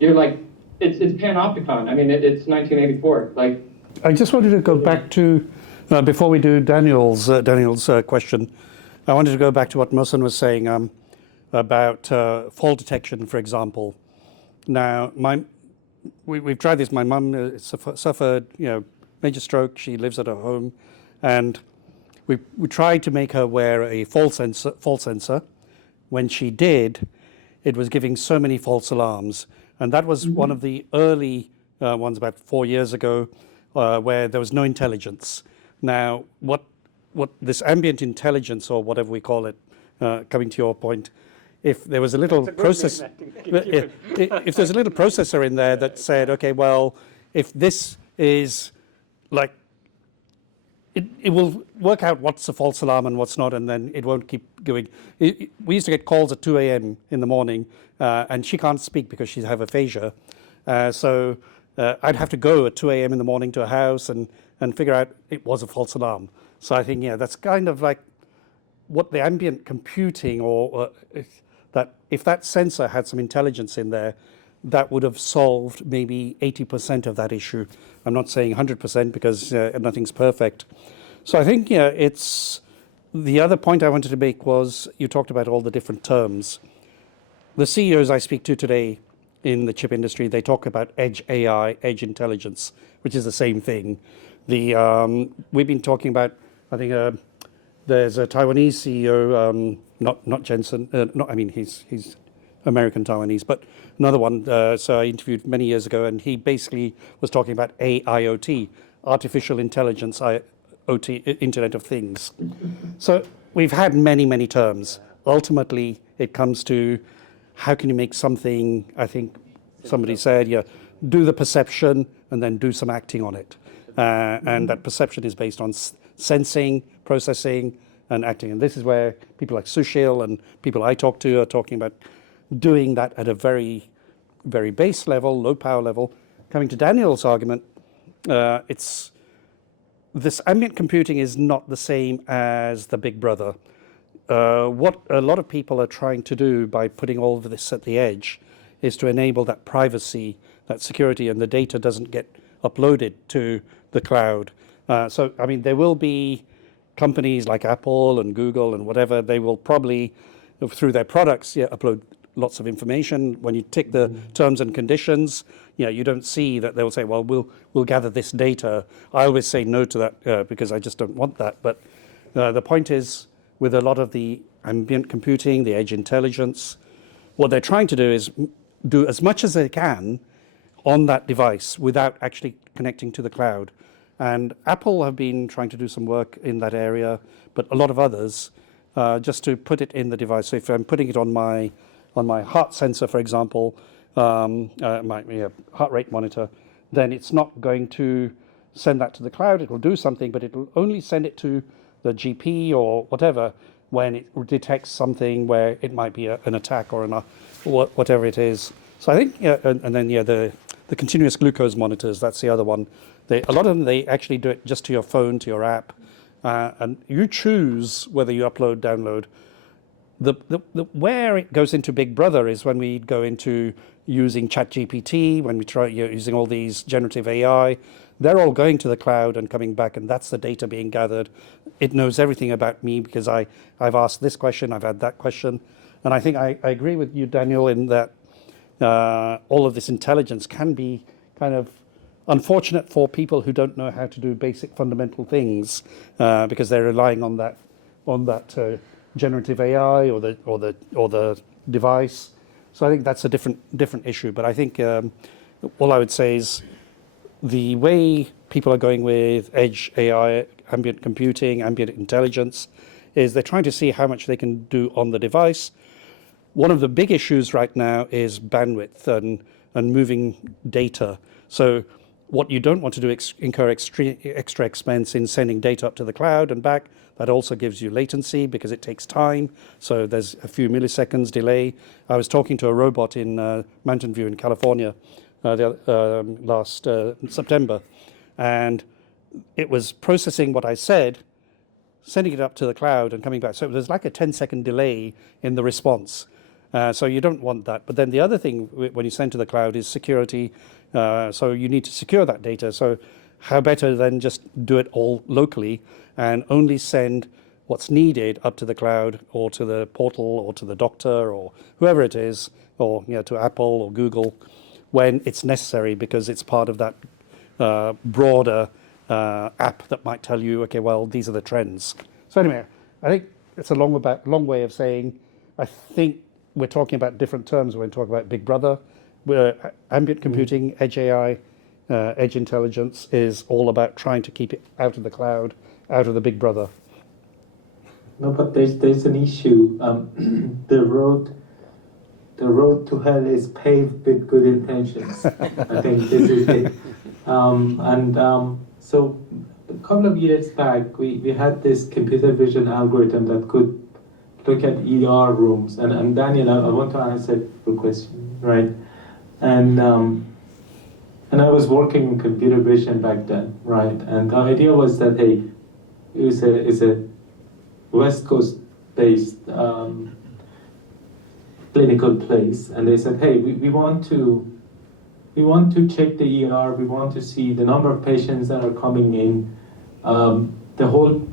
you're like, it's panopticon. I mean, it's 1984. Like, I just wanted to go back to, before we do Daniel's question, I wanted to go back to what Mohsen was saying about fall detection, for example. Now, we've tried this. My mum suffered, you know, major stroke. She lives at her home, and we tried to make her wear a fall sensor. When she did, it was giving so many false alarms, and that was one of the early ones about 4 years ago, where there was no intelligence. Now, what this ambient intelligence, or whatever we call it, coming to your point, if there was a little process, if there's a little processor in there that said, okay, well, if this is like, it will work out what's a false alarm and what's not, and then it won't keep going. We used to get calls at 2 a.m. in the morning, and she can't speak because she has aphasia. So I'd have to go at 2 a.m. in the morning to a house and figure out it was a false alarm. So I think, yeah, that's kind of like what the ambient computing, or that if that sensor had some intelligence in there, that would have solved maybe 80% of that issue. I'm not saying 100% because nothing's perfect. So I think, yeah, it's the other point I wanted to make was you talked about all the different terms. The CEOs I speak to today in the chip industry, they talk about edge AI, edge intelligence, which is the same thing. We've been talking about, I think there's a Taiwanese CEO, not Jensen, he's American Taiwanese, but another one. So I interviewed many years ago, and he basically was talking about AIoT, artificial intelligence, IoT, Internet of Things. So we've had many, many terms. Ultimately, it comes to how can you make something, I think somebody said, yeah, do the perception and then do some acting on it. And that perception is based on sensing, processing, and acting. And this is where people like Sushil and people I talk to are talking about doing that at a very, very base level, low power level. Coming to Daniel's argument, it's this ambient computing is not the same as the big brother. What a lot of people are trying to do by putting all of this at the edge is to enable that privacy, that security, and the data doesn't get uploaded to the cloud. So, I mean, there will be companies like Apple and Google and whatever, they will probably, through their products, upload lots of information. When you tick the terms and conditions, you don't see that they'll say, well, we'll gather this data. I always say no to that because I just don't want that. But the point is, with a lot of the ambient computing, the edge intelligence, what they're trying to do is do as much as they can on that device without actually connecting to the cloud. And Apple have been trying to do some work in that area, but a lot of others, just to put it in the device. So if I'm putting it on my heart sensor, for example, my heart rate monitor, then it's not going to send that to the cloud. It will do something, but it will only send it to the GP or whatever when it detects something where it might be an attack or whatever it is. So I think, and then the continuous glucose monitors, that's the other one. A lot of them, they actually do it just to your phone, to your app, and you choose whether you upload, download. Where it goes into Big Brother is when we go into using ChatGPT, when we try using all these generative AI. They're all going to the cloud and coming back, and that's the data being gathered. It knows everything about me because I've asked this question, I've had that question. And I think I agree with you, Daniel, in that all of this intelligence can be kind of unfortunate for people who don't know how to do basic fundamental things because they're relying on that generative AI or the device. So I think that's a different issue. But I think all I would say is the way people are going with edge AI, ambient computing, ambient intelligence, is they're trying to see how much they can do on the device. One of the big issues right now is bandwidth and moving data. So what you don't want to do is incur extra expense in sending data up to the cloud and back. That also gives you latency because it takes time. So there's a few milliseconds delay. I was talking to a robot in Mountain View in California last September, and it was processing what I said, sending it up to the cloud and coming back. So there's like a 10-second delay in the response. So you don't want that. But then the other thing when you send to the cloud is security. So you need to secure that data. So how better than just do it all locally and only send what's needed up to the cloud or to the portal or to the doctor or whoever it is, or to Apple or Google when it's necessary, because it's part of that broader app that might tell you, okay, well, these are the trends. So anyway, I think it's a long way of saying, I think we're talking about different terms when we talk about Big Brother. Ambient computing, edge AI, edge intelligence is all about trying to keep it out of the cloud, out of the Big Brother. No, but there's an issue. The road to hell is paved with good intentions. I think this is it. So a couple of years back, we had this computer vision algorithm that could look at ER rooms. And Daniel, I want to answer your question, right? And I was working in computer vision back then, right? And the idea was that, hey, it's a West Coast-based clinical place, and they said, hey, we want to check the ER, we want to see the number of patients that are coming in. The whole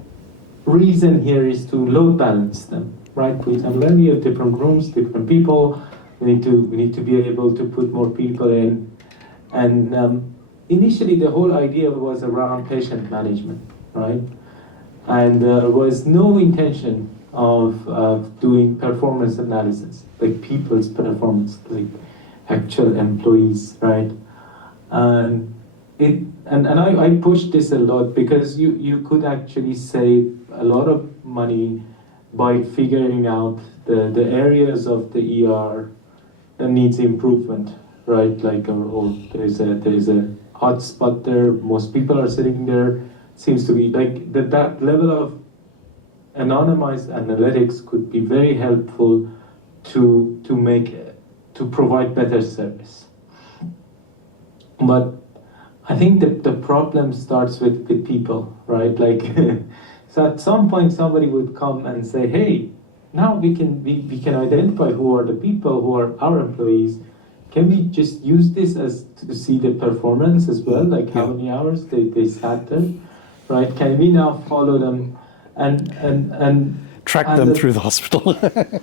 reason here is to load balance them, right? We have different rooms, different people. We need to be able to put more people in. And initially, the whole idea was around patient management, right? And there was no intention of doing performance analysis, like people's performance, like actual employees, right? And I pushed this a lot because you could actually save a lot of money by figuring out the areas of the ER that needs improvement, right? Like, or there's a hot spot there. Most people are sitting there. Seems to be like that level of anonymized analytics could be very helpful to provide better service. But I think the problem starts with people, right? Like, so at some point somebody would come and say, hey, now we can identify who are the people who are our employees. Can we just use this as to see the performance as well, like how many hours they sat there, right? Can we now follow them and Track them through the hospital.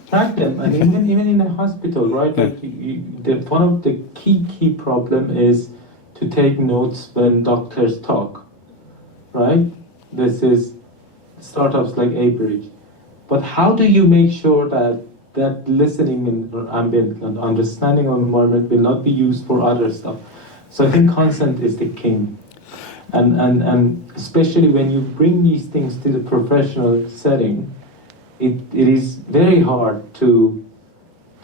track them, and even in a hospital, right? Like one of the key problem is to take notes when doctors talk, right? This is startups like Abridge. But how do you make sure that listening and ambient and understanding of environment will not be used for other stuff? So I think consent is the king. And especially when you bring these things to the professional setting, it is very hard to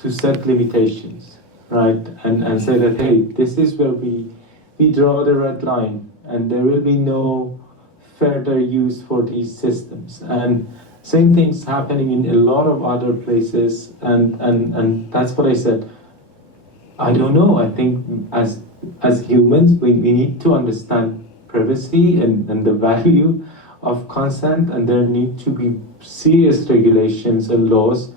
set limitations, right? And say that, hey, this is where we draw the red line, and there will be no further use for these systems. And same things happening in a lot of other places, and that's what I said. I don't know. I think as humans, we need to understand privacy and the value of consent, and there need to be serious regulations and laws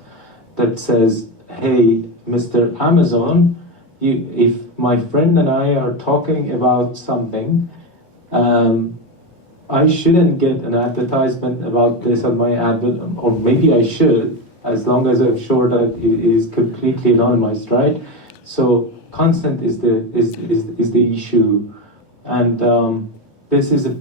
that says, hey, Mr. Amazon, if my friend and I are talking about something, I shouldn't get an advertisement about this on my advert, or maybe I should, as long as I'm sure that it is completely anonymized, right? So consent is the issue, and this is a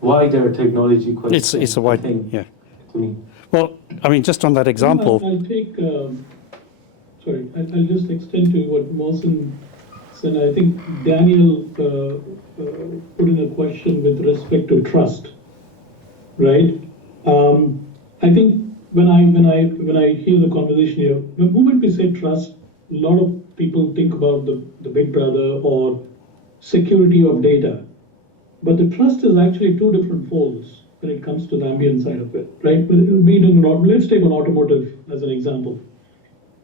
wider technology question. It's a wide thing, yeah. to me. Well, I mean, just on that example. I'll take, I'll just extend to what Mohsen said. I think Daniel put in a question with respect to trust, right? I think when I hear the conversation here, the moment we say trust, a lot of people think about the big brother or security of data. But the trust is actually two different folds when it comes to the ambient side of it, right? Let's take an automotive as an example.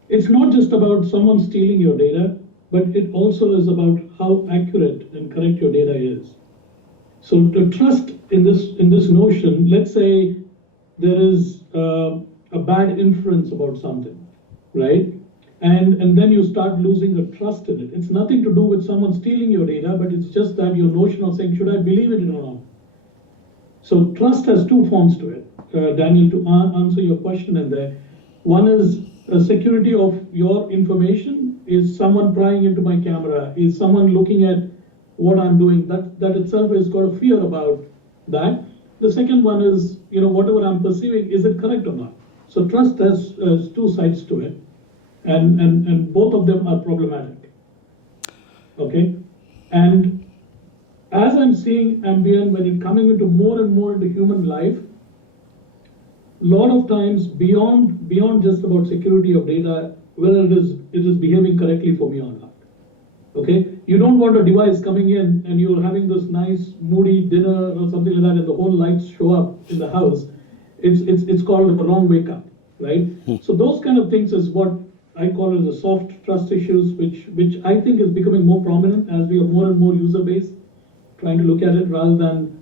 It's not just about someone stealing your data, but it also is about how accurate and correct your data is. So the trust in this notion, let's say there is a bad inference about something, right? And then you start losing the trust in it. It's nothing to do with someone stealing your data, but it's just that your notion of saying, should I believe it or not? So trust has two forms to it. Daniel, to answer your question in there, one is a security of your information. Is someone prying into my camera? Is someone looking at what I'm doing? That itself has got a fear about that. The second one is, whatever I'm perceiving, is it correct or not? So trust has two sides to it. And both of them are problematic, okay? And as I'm seeing ambient, when it's coming into more and more into human life, a lot of times beyond just about security of data, whether it is behaving correctly for me or not, okay? You don't want a device coming in and you're having this nice moody dinner or something like that, and the whole lights show up in the house. It's called a wrong wake up, right? So those kind of things is what I call it the soft trust issues, which I think is becoming more prominent as we have more and more user base trying to look at it rather than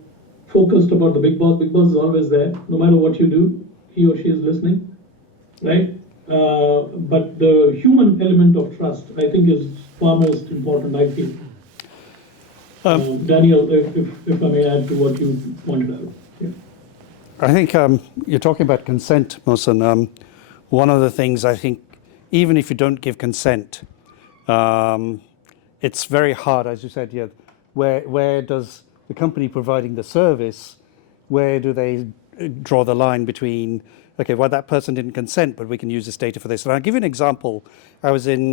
focused about the big boss. Big boss is always there, no matter what you do, he or she is listening, right? But the human element of trust, I think, is far most important, I feel. Daniel, if I may add to what you pointed out. Yeah. I think you're talking about consent, Mohsen. One of the things I think, even if you don't give consent, it's very hard, as you said, yeah, where does the company providing the service, where do they draw the line between, okay, well, that person didn't consent, but we can use this data for this. And I'll give you an example. I was in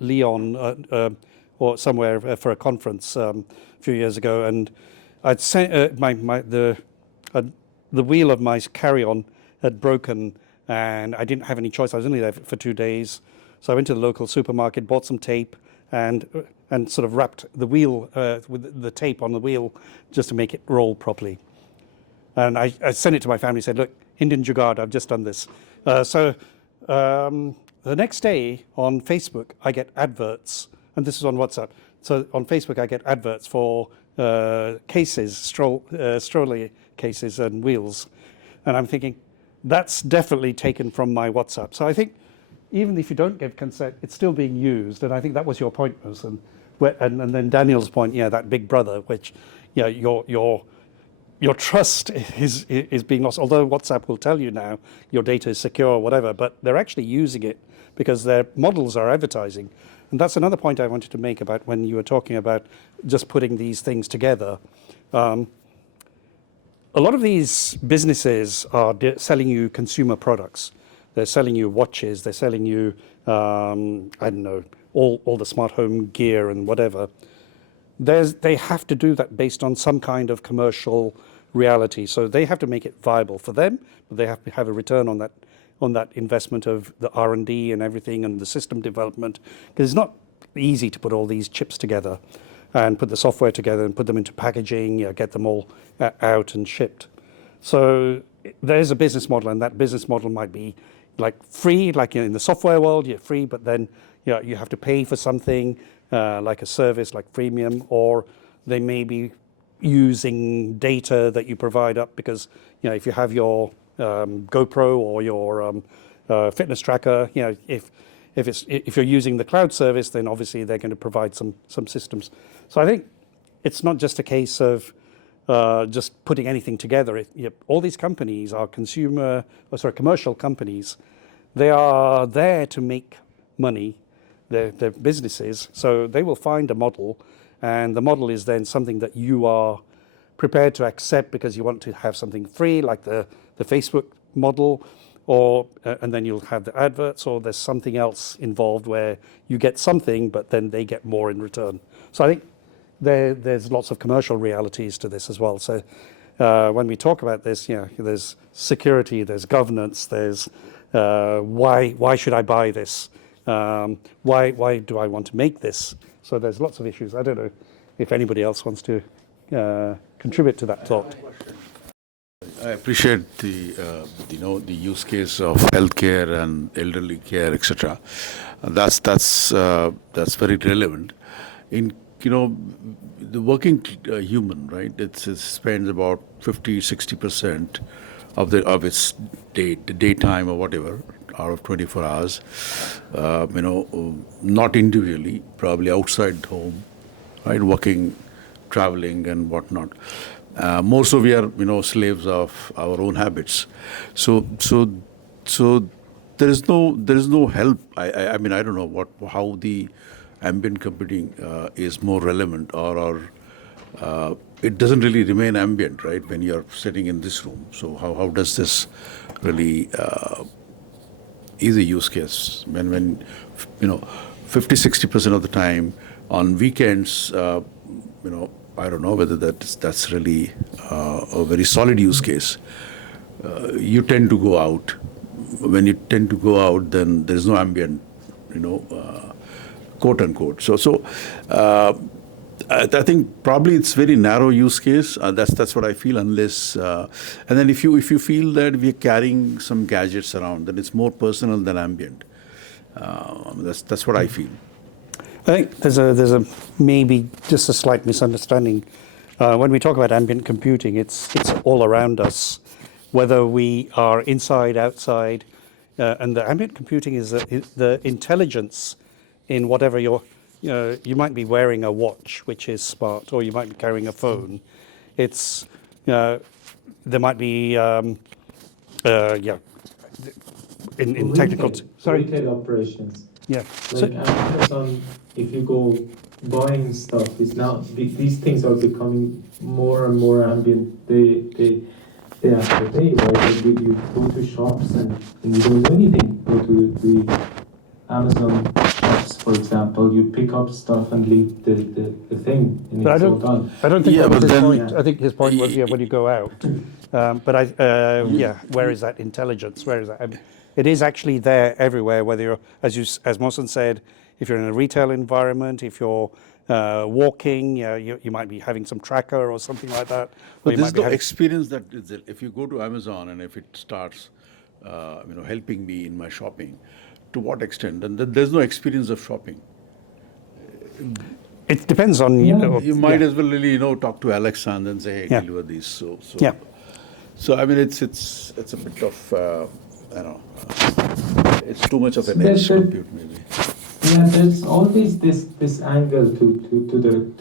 Lyon or somewhere for a conference a few years ago, and I'd sent the wheel of my carry-on had broken, and I didn't have any choice. I was only there for 2 days. So I went to the local supermarket, bought some tape, and sort of wrapped the wheel with the tape on the wheel just to make it roll properly. And I sent it to my family, said, look, Indian Jugaad, I've just done this. So the next day on Facebook, I get adverts, and this is on WhatsApp, So on Facebook, I get adverts for cases, stroller cases and wheels. And I'm thinking, that's definitely taken from my WhatsApp. So I think even if you don't give consent, it's still being used. And I think that was your point, Mus. And then Daniel's point, yeah, that big brother, which, you know, your trust is being lost. Although WhatsApp will tell you now your data is secure or whatever, but they're actually using it because their models are advertising. And that's another point I wanted to make about when you were talking about just putting these things together. A lot of these businesses are selling you consumer products. They're selling you watches. They're selling you, I don't know, all the smart home gear and whatever. They have to do that based on some kind of commercial reality. So they have to make it viable for them, but they have to have a return on that investment of the R&D and everything and the system development. Because it's not easy to put all these chips together and put the software together and put them into packaging, get them all out and shipped. So there's a business model, and that business model might be like free, like in the software world, you're free, but then you have to pay for something like a service, like freemium, or they may be using data that you provide up because if you have your GoPro or your fitness tracker, if you're using the cloud service, then obviously they're going to provide some systems. So I think it's not just a case of just putting anything together. All these companies are commercial companies. They are there to make money. They're businesses, so they will find a model, and the model is then something that you are prepared to accept because you want to have something free, like the Facebook model, and then you'll have the adverts, or there's something else involved where you get something, but then they get more in return. So I think there's lots of commercial realities to this as well. So when we talk about this, there's security, there's governance, there's why should I buy this? Why do I want to make this? So there's lots of issues. I don't know if anybody else wants to contribute to that thought. I appreciate the use case of healthcare and elderly care, etc. That's very relevant. In the working human, right? It spends about 50-60% of its daytime or whatever out of 24 hours. Not individually, probably outside home, right? Working, traveling, and whatnot. Most of we are, slaves of our own habits. So there is no help. I mean, I don't know how the ambient computing is more relevant, or it doesn't really remain ambient, right? When you're sitting in this room. So how does this really is a use case when 50-60% of the time on weekends, I don't know whether that's really a very solid use case. You tend to go out. When you tend to go out, then there is no ambient, quote unquote. So I think probably it's very narrow use case. That's what I feel. Unless and then if you feel that we're carrying some gadgets around, then it's more personal than ambient. That's what I feel. I think there's a maybe just a slight misunderstanding. When we talk about ambient computing, it's all around us, whether we are inside, outside, and the ambient computing is the intelligence in whatever you might be wearing a watch, which is smart, or you might be carrying a phone. It's there might be in technical. Sorry. Retail operations. Yeah. Like Amazon, if you go buying stuff, is now these things are becoming more and more ambient. They have to pay, right? You go to shops and you don't do anything. Go to the Amazon shops, for example, you pick up stuff and leave the thing, and But it's all done. I don't think that was his then- point. I think his point was when you go out. Where is that intelligence? Where is that? I mean, it is actually there everywhere. Whether you're, as Mohsen said, if you're in a retail environment, if you're walking, you might be having some tracker or something like that. But there's no experience that if you go to Amazon and if it starts, helping me in my shopping, to what extent? And there's no experience of shopping. It depends on, you know. You might yeah. as well really, talk to Alexa and then say, hey, Yeah. deliver these. Yeah. So I mean, it's a bit of, I don't know, it's too much of an edge compute maybe. Yeah, there's always this angle to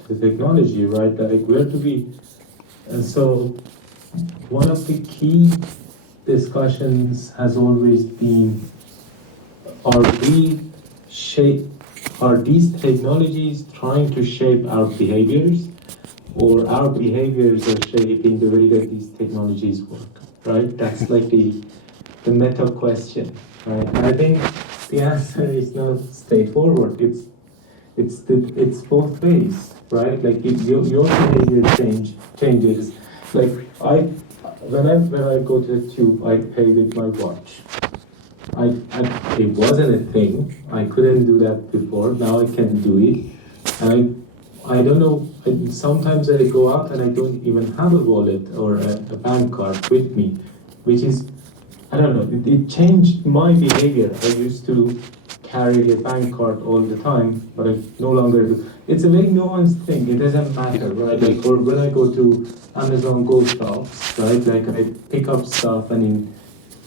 the technology, right? Like where to be. And so one of the key discussions has always been, are these technologies trying to shape our behaviors, or our behaviors are shaping the way that these technologies work, right? That's like the meta question, right? And I think the answer is not straightforward. It's both ways, right? Like if your behavior changes. Like when I go to the tube, I pay with my watch. It wasn't a thing. I couldn't do that before. Now I can do it. And I don't know. Sometimes I go out and I don't even have a wallet or a bank card with me, which is, I don't know. It changed my behavior. I used to carry a bank card all the time, but I no longer do. It's a very nuanced thing. It doesn't matter, right? Like, or when I go to Amazon Go shops, right? Like I pick up stuff and in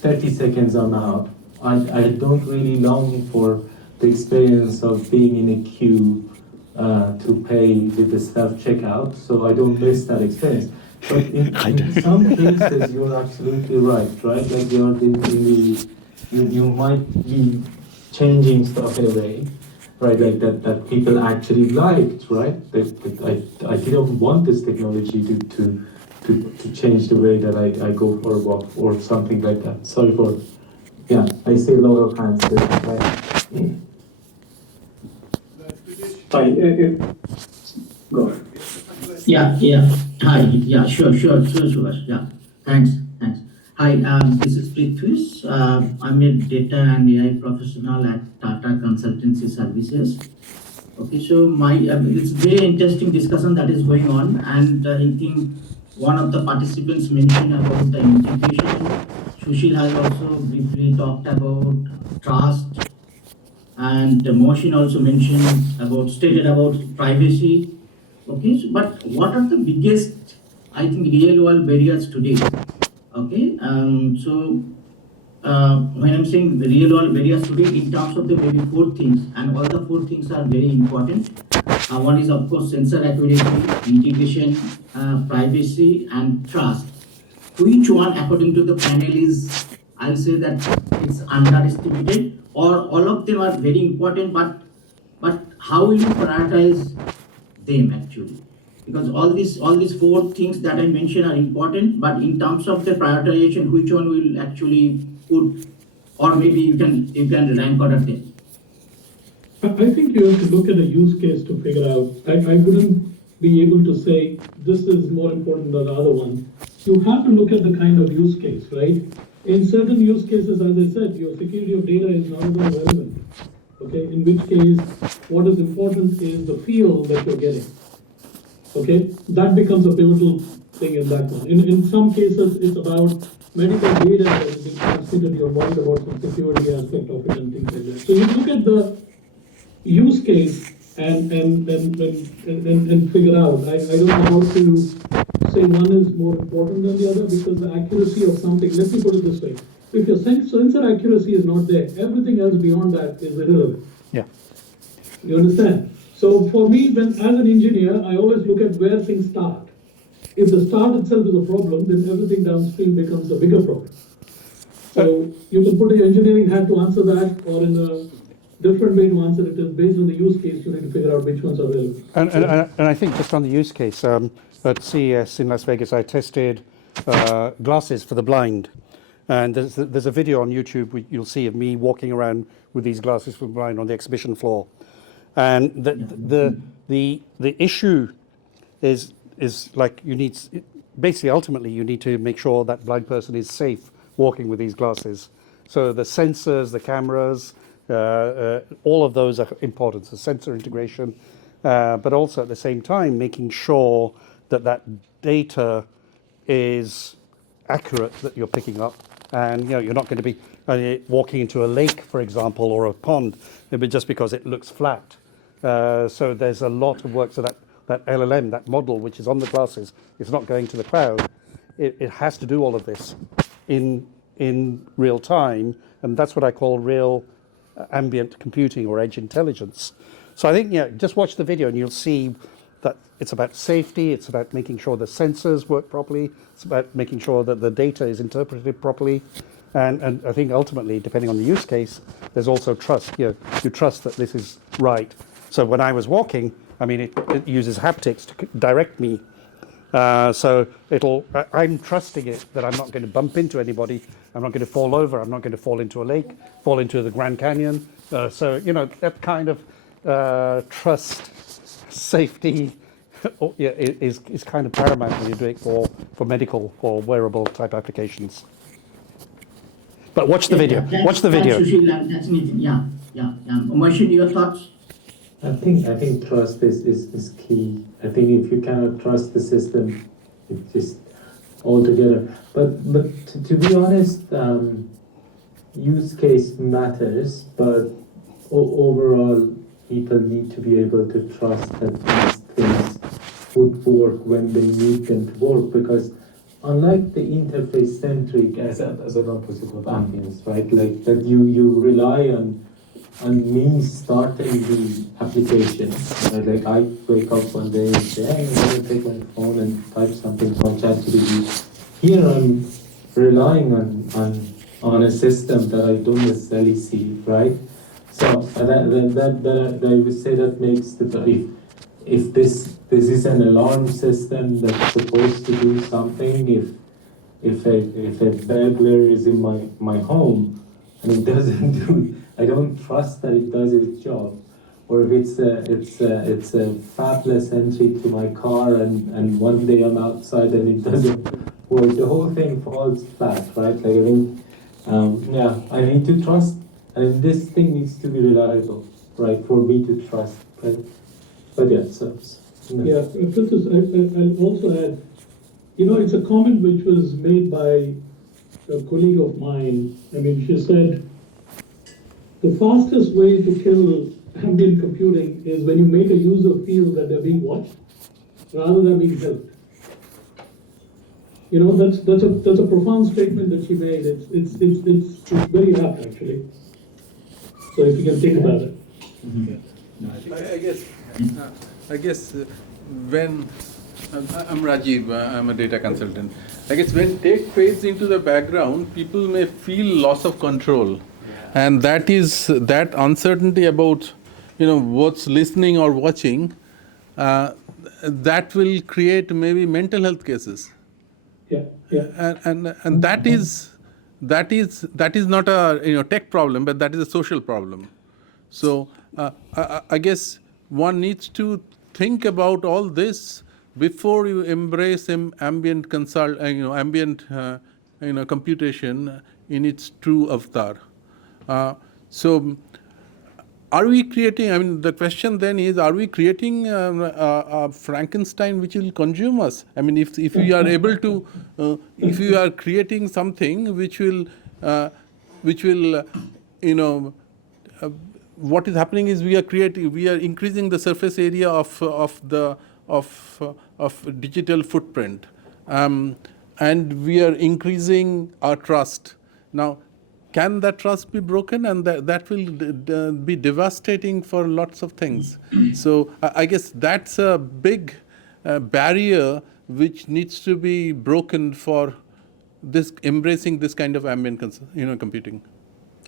30 seconds I'm out. I don't really long for the experience of being in a queue to pay with the self checkout, so I don't miss that experience. But in some cases, you're absolutely right? Like you might be changing stuff in a way, right? Like that people actually liked, right? That I didn't want this technology to change the way that I go for a walk or something like that. Sorry for, yeah, I see a lot of hands there. Right? Hi, go ahead. Yeah. Hi. Yeah, sure. Yeah. Thanks. Hi, this is Prithvish. I'm a data and AI professional at Tata Consultancy Services. Okay, so it's very interesting discussion that is going on, and I think one of the participants mentioned about the integration. Sushil has also briefly talked about trust, and Mohsin also stated about privacy. Okay, but what are the biggest, I think, real world barriers today? Okay, when I'm saying the real world barriers today, in terms of the maybe 4 things, and all the 4 things are very important. One is, of course, sensor accuracy, integration, privacy, and trust. Which one, according to the panel, is, I'll say that it's underestimated, or all of them are very important, but how will you prioritize them actually? Because all these 4 things that I mentioned are important, but in terms of the prioritization, which one will actually put, or maybe you can rank order them. I think you have to look at a use case to figure out. I wouldn't be able to say this is more important than the other one. You have to look at the kind of use case, right? In certain use cases, as I said, your security of data is not at all relevant. Okay, in which case, what is important is the feel that you're getting. Okay, that becomes a pivotal thing in that one. In some cases, it's about medical data that is being transmitted. You're worried about some security aspect of it and things like that. So you look at the use case and figure out. I don't know how to say one is more important than the other, because the accuracy of something. Let me put it this way: if your sensor accuracy is not there, everything else beyond that is irrelevant. Yeah. You understand? So for me, as an engineer, I always look at where things start. If the start itself is a problem, then everything downstream becomes a bigger problem. So you can put your engineering hat to answer that, or in a different way to answer it is based on the use case. You need to figure out which ones are relevant. And I think just on the use case, at CES in Las Vegas, I tested glasses for the blind. And there's a video on YouTube you'll see of me walking around with these glasses for the blind on the exhibition floor. And the issue is like basically ultimately you need to make sure that blind person is safe walking with these glasses. So the sensors, the cameras, all of those are important. So sensor integration, but also at the same time making sure that data is accurate that you're picking up, and you're not going to be walking into a lake, for example, or a pond, maybe just because it looks flat. So there's a lot of work. So that LLM, that model which is on the glasses, it's not going to the cloud. It has to do all of this in real time, and that's what I call real ambient computing or edge intelligence. So I think, yeah, just watch the video and you'll see that it's about safety, it's about making sure the sensors work properly, it's about making sure that the data is interpreted properly. And I think ultimately, depending on the use case, there's also trust. You trust that this is right. So when I was walking, I mean, it uses haptics to direct me. So I'm trusting it that I'm not going to bump into anybody, I'm not going to fall over, I'm not going to fall into a lake, fall into the Grand Canyon. So, that kind of trust, safety is kind of paramount when you do it for medical or wearable type applications. But watch the video. Watch the video. That's neat. Yeah. Mohsin, your thoughts? I think trust is key. I think if you cannot trust the system, it's just altogether. But to be honest, use case matters, but overall, people need to be able to trust that these things would work when they need them to work, because unlike the interface centric as an opposite of ambience, right? Like that you rely on me starting the application. Right? Like I wake up one day and say, hey, I'm gonna take my phone and type something on ChatGPT. Here I'm relying on a system that I don't necessarily see, right? So that I would say that makes if this is an alarm system that's supposed to do something, if a burglar is in my home and it doesn't do, I don't trust that it does its job. Or if it's a fabless entry to my car and one day I'm outside and it doesn't work, the whole thing falls flat, right? Like I think, I need to trust, and this thing needs to be reliable, right, for me to trust, right? But yeah, so. Yeah, Francis, I'll also add, it's a comment which was made by a colleague of mine. I mean, she said, the fastest way to kill ambient computing is when you make a user feel that they're being watched rather than being helped. That's a profound statement that she made. It's very apt, actually. So if you can think about it. Mm-hmm. I guess when I'm Rajiv, I'm a data consultant. I guess when tech fades into the background, people may feel loss of control, and that uncertainty about what's listening or watching, that will create maybe mental health cases. Yeah. And that is not a tech problem, but that is a social problem. So I guess one needs to think about all this before you embrace ambient computation in its true avatar. So are we creating, I mean, the question then is, are we creating a Frankenstein which will consume us? I mean, if we are able to, if we are creating something which will, what is happening is we are increasing the surface area of digital footprint, and we are increasing our trust. Now, can that trust be broken? And that will be devastating for lots of things. So I guess that's a big barrier which needs to be broken for this embracing this kind of ambient computing.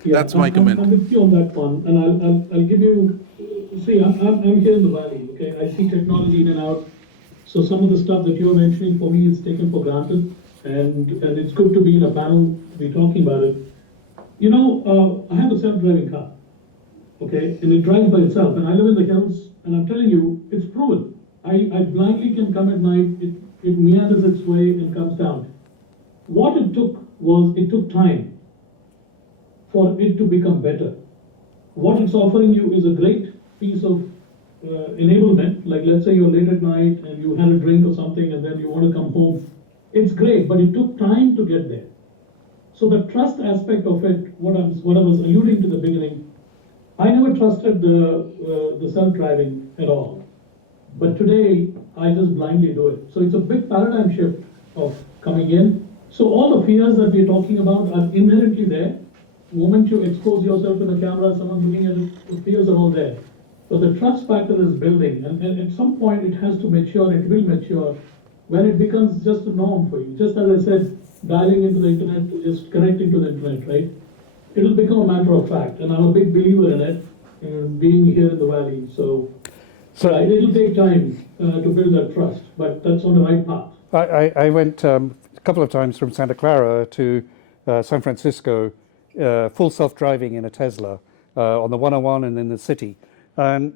Yeah, that's my comment. I'm with you on that one, and I'll give you. See, I'm here in the valley. Okay, I see technology in and out. So some of the stuff that you're mentioning for me is taken for granted, and it's good to be in a panel to be talking about it. I have a self-driving car, okay, and it drives by itself, and I live in the hills, and I'm telling you, it's proven. I blindly can come at night, it meanders its way and comes down. What it took time for it to become better. What it's offering you is a great piece of enablement, like let's say you're late at night and you had a drink or something and then you want to come home. It's great, but it took time to get there. So the trust aspect of it, what I was alluding to the beginning, I never trusted the self-driving at all. But today, I just blindly do it. So it's a big paradigm shift of coming in. So all the fears that we're talking about are inherently there. The moment you expose yourself to the camera, someone's looking at it, the fears are all there. But the trust factor is building, and at some point it has to mature, it will mature, when it becomes just a norm for you. Just as I said, dialing into the internet, just connecting to the internet, right? It'll become a matter of fact, and I'm a big believer in it, being here in the Valley. So it'll take time to build that trust, but that's on the right path. I went a couple of times from Santa Clara to San Francisco, full self-driving in a Tesla on the 101 and in the city. I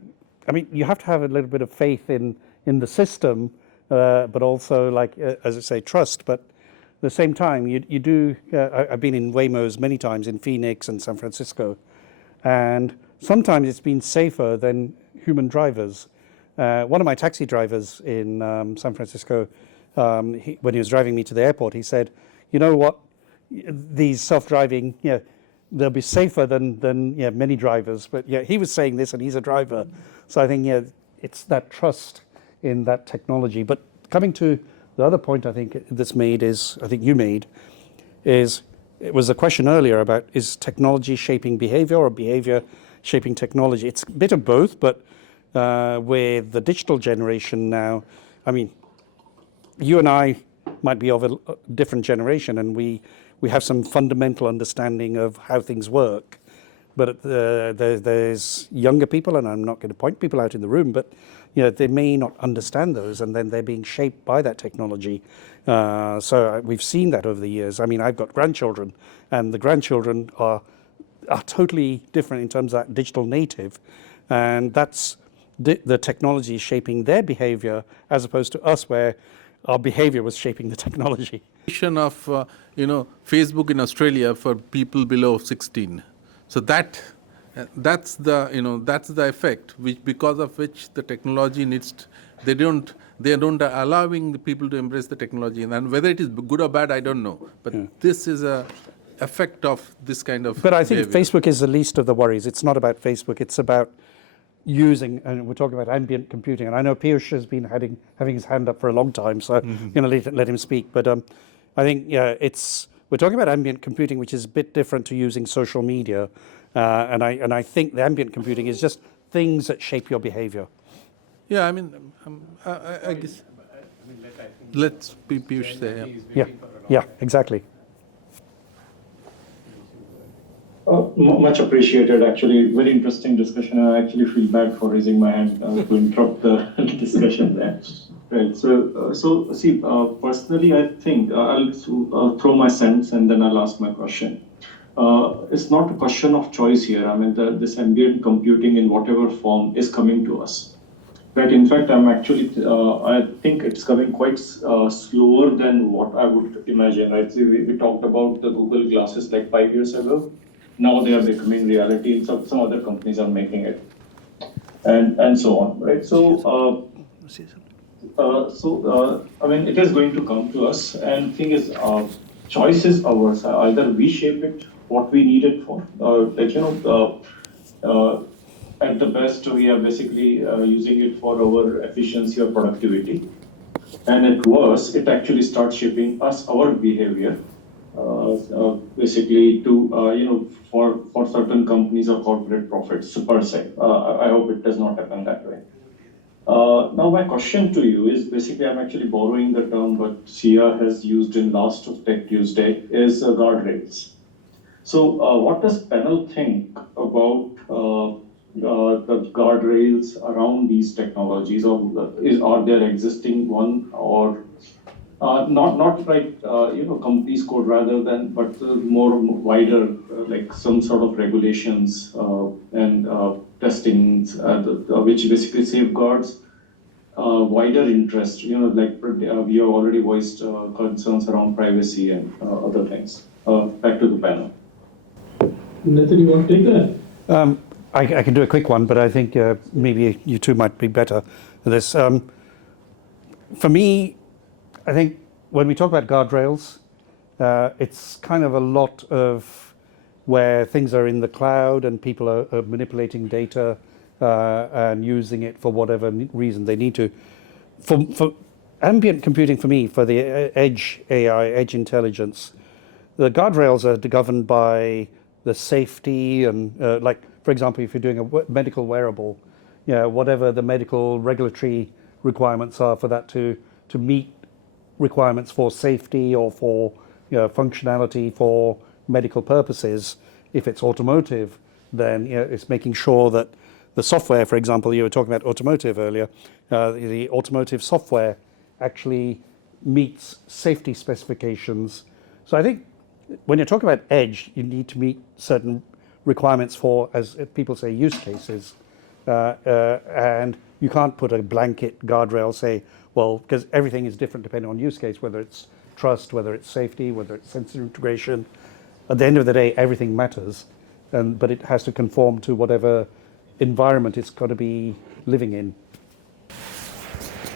mean, you have to have a little bit of faith in the system, but also, like, as I say, trust. But at the same time, you do. I've been in Waymos many times in Phoenix and San Francisco, and sometimes it's been safer than human drivers. One of my taxi drivers in San Francisco, when he was driving me to the airport, he said, "You know what? These self-driving, they'll be safer than many drivers." But he was saying this, and he's a driver, so I think it's that trust in that technology. But coming to the other point, I think that's made is, I think you made, is it was a question earlier about, is technology shaping behavior or behavior shaping technology? It's a bit of both, but with the digital generation now, I mean, you and I might be of a different generation, and we have some fundamental understanding of how things work. But there's younger people, and I'm not going to point people out in the room, but they may not understand those, and then they're being shaped by that technology. So we've seen that over the years. I mean, I've got grandchildren, and the grandchildren are totally different in terms of that digital native, and that's the technology shaping their behavior, as opposed to us, where our behavior was shaping the technology. Of Facebook in Australia for people below 16. So that's the effect, which because of which the technology needs. They don't allowing the people to embrace the technology, and whether it is good or bad, I don't know. But this is a effect of this kind of. But I think behavior. Facebook is the least of the worries. It's not about Facebook. It's about using, and we're talking about ambient computing. And I know Piyush has been having his hand up for a long time, so I'm going to let him speak. But I think we're talking about ambient computing, which is a bit different to using social media, and I think the ambient computing is just things that shape your behavior. Yeah, I mean, I guess. Let's be Piyush there. Yeah, exactly. Much appreciated, actually. Very interesting discussion. I actually feel bad for raising my hand to interrupt the discussion there. Right. So see, personally, I think I'll throw my sense and then I'll ask my question. It's not a question of choice here. I mean, this ambient computing in whatever form is coming to us. Right. In fact, I think it's coming quite slower than what I would imagine. Right. So we talked about the Google glasses like 5 years ago. Now they are becoming reality. Some other companies are making it, and so on, right? So, I mean, it is going to come to us, and thing is, choice is ours. Either we shape it, what we need it for, at the best, we are basically using it for our efficiency or productivity, and at worst, it actually starts shaping us, our behavior. Basically to for certain companies or corporate profits per se. I hope it does not happen that way. Now my question to you is basically, I'm actually borrowing the term what Sia has used in last of Tech Tuesday, is guardrails. So what does panel think about the guardrails around these technologies, or are there existing one, or not like companies code rather than, but more wider, like some sort of regulations and testings, which basically safeguards wider interest. Like we have already voiced concerns around privacy and other things. Back to the panel. Nathan, you want to take that? I can do a quick one, but I think maybe you two might be better at this. For me, I think when we talk about guardrails, it's kind of a lot of where things are in the cloud and people are manipulating data and using it for whatever reason they need to. For ambient computing, for me, for the edge AI, edge intelligence, the guardrails are governed by the safety and, like, for example, if you're doing a medical wearable, whatever the medical regulatory requirements are for that to meet requirements for safety or for functionality for medical purposes. If it's automotive, then it's making sure that the software, for example, you were talking about automotive earlier, the automotive software actually meets safety specifications. So I think when you're talking about edge, you need to meet certain requirements for, as people say, use cases. And you can't put a blanket guardrail, say, well, because everything is different depending on use case, whether it's trust, whether it's safety, whether it's sensor integration. At the end of the day, everything matters, but it has to conform to whatever environment it's got to be living in.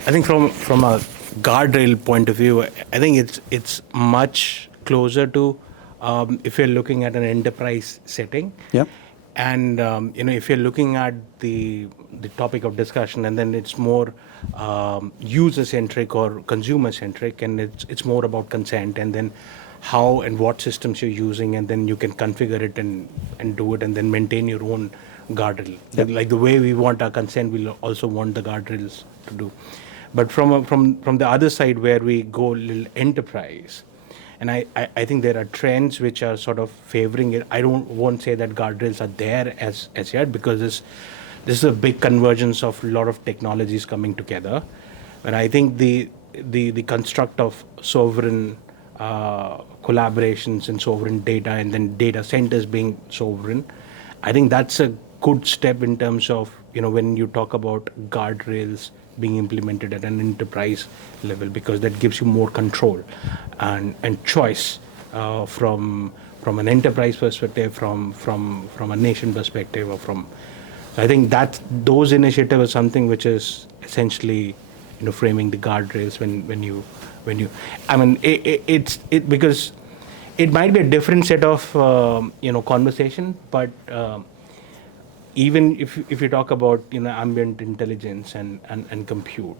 I think from a guardrail point of view, I think it's much closer to if you're looking at an enterprise setting. Yeah. And if you're looking at the topic of discussion, and then it's more user-centric or consumer-centric, and it's more about consent, and then how and what systems you're using, and then you can configure it and do it, and then maintain your own guardrail. Yep. Like the way we want our consent, we'll also want the guardrails to do. But from the other side, where we go a little enterprise, and I think there are trends which are sort of favoring it. I won't say that guardrails are there as yet, because this is a big convergence of a lot of technologies coming together. But I think the construct of sovereign collaborations and sovereign data, and then data centers being sovereign, I think that's a good step in terms of when you talk about guardrails being implemented at an enterprise level, because that gives you more control and choice from an enterprise perspective, from a nation perspective, or from. So I think that those initiatives are something which is essentially framing the guardrails when you. I mean, it's because it might be a different set of conversation, but. Even if you talk about ambient intelligence and compute,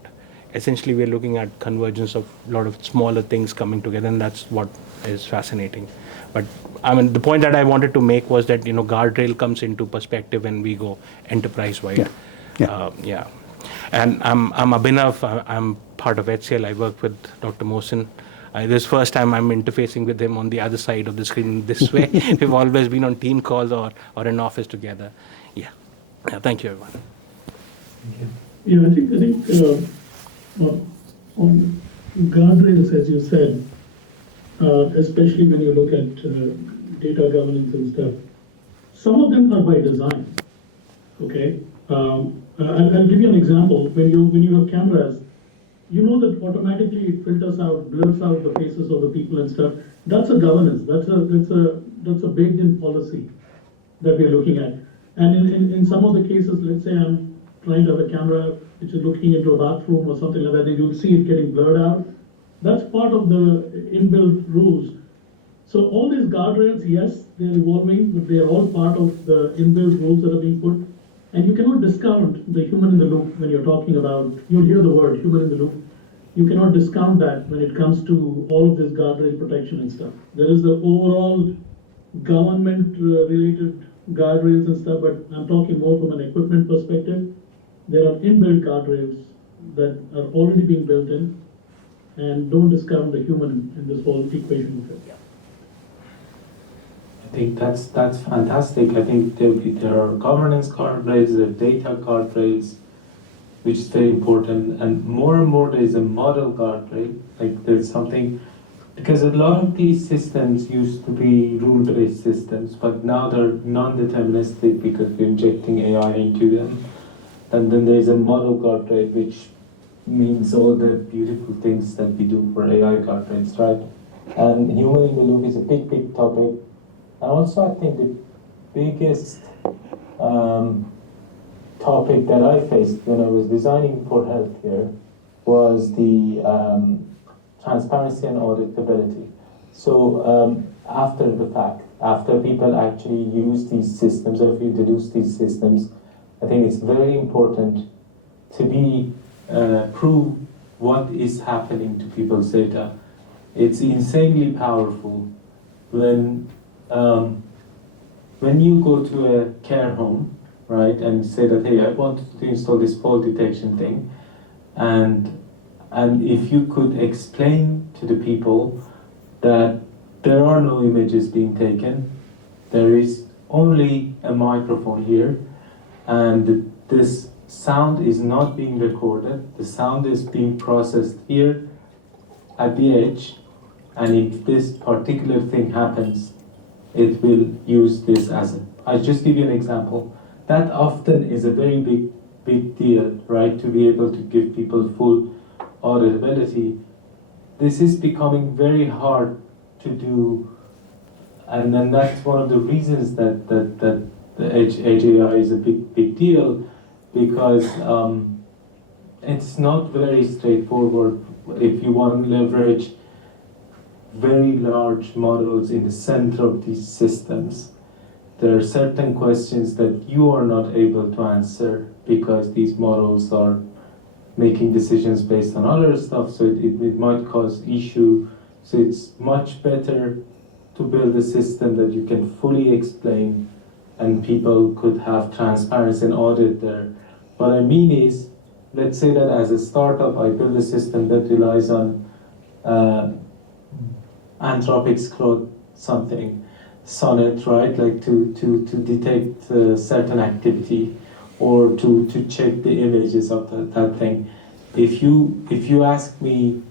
essentially we're looking at convergence of a lot of smaller things coming together, and that's what is fascinating. But I mean, the point that I wanted to make was that guardrail comes into perspective when we go enterprise wide. Yeah. And I'm Abhinav. I'm part of HCL. I work with Dr. Mohsen. This first time I'm interfacing with him on the other side of the screen this way. We've always been on team calls or in office together. Yeah. Thank you, everyone. Yeah, I think on guardrails, as you said, especially when you look at data governance and stuff, some of them are by design. Okay, I'll give you an example. When you have cameras, you know that automatically it filters out, blurs out the faces of the people and stuff. That's a governance. That's a baked-in policy that we're looking at. And in some of the cases, let's say I'm trying to have a camera which is looking into a bathroom or something like that, and you'll see it getting blurred out. That's part of the inbuilt rules. So all these guardrails, yes, they're evolving, but they are all part of the inbuilt rules that are being put. And you cannot discount the human in the loop when you're talking about, you'll hear the word human in the loop. You cannot discount that when it comes to all of this guardrail protection and stuff. There is the overall government related guardrails and stuff, but I'm talking more from an equipment perspective. There are inbuilt guardrails that are already being built in, and don't discount the human in this whole equation of it. I think that's fantastic. I think there are governance guardrails, there are data guardrails, which is very important, and more there is a model guardrail. Like there's something, because a lot of these systems used to be rule-based systems, but now they're non-deterministic because we're injecting AI into them. And then there's a model guardrail, which means all the beautiful things that we do for AI guardrails, right? And human in the loop is a big topic. And also I think the biggest topic that I faced when I was designing for healthcare was the transparency and auditability. So after the fact, after people actually use these systems or if you introduce these systems, I think it's very important to be prove what is happening to people's data. It's insanely powerful when you go to a care home, right, and say that, hey, I want to install this fall detection thing, and if you could explain to the people that there are no images being taken, there is only a microphone here, and this sound is not being recorded, the sound is being processed here at the edge, and if this particular thing happens, it will use this as a... I'll just give you an example. That often is a very big deal, right, to be able to give people full auditability. This is becoming very hard to do, and then that's one of the reasons that the edge AI is a big deal, because it's not very straightforward. If you want to leverage very large models in the center of these systems, there are certain questions that you are not able to answer because these models are making decisions based on other stuff, so it might cause issue. So it's much better to build a system that you can fully explain and people could have transparency and audit there. What I mean is, let's say that as a startup, I build a system that relies on Anthropic's Claude something, Sonnet, right? Like to detect certain activity or to check the images of that thing. If you ask me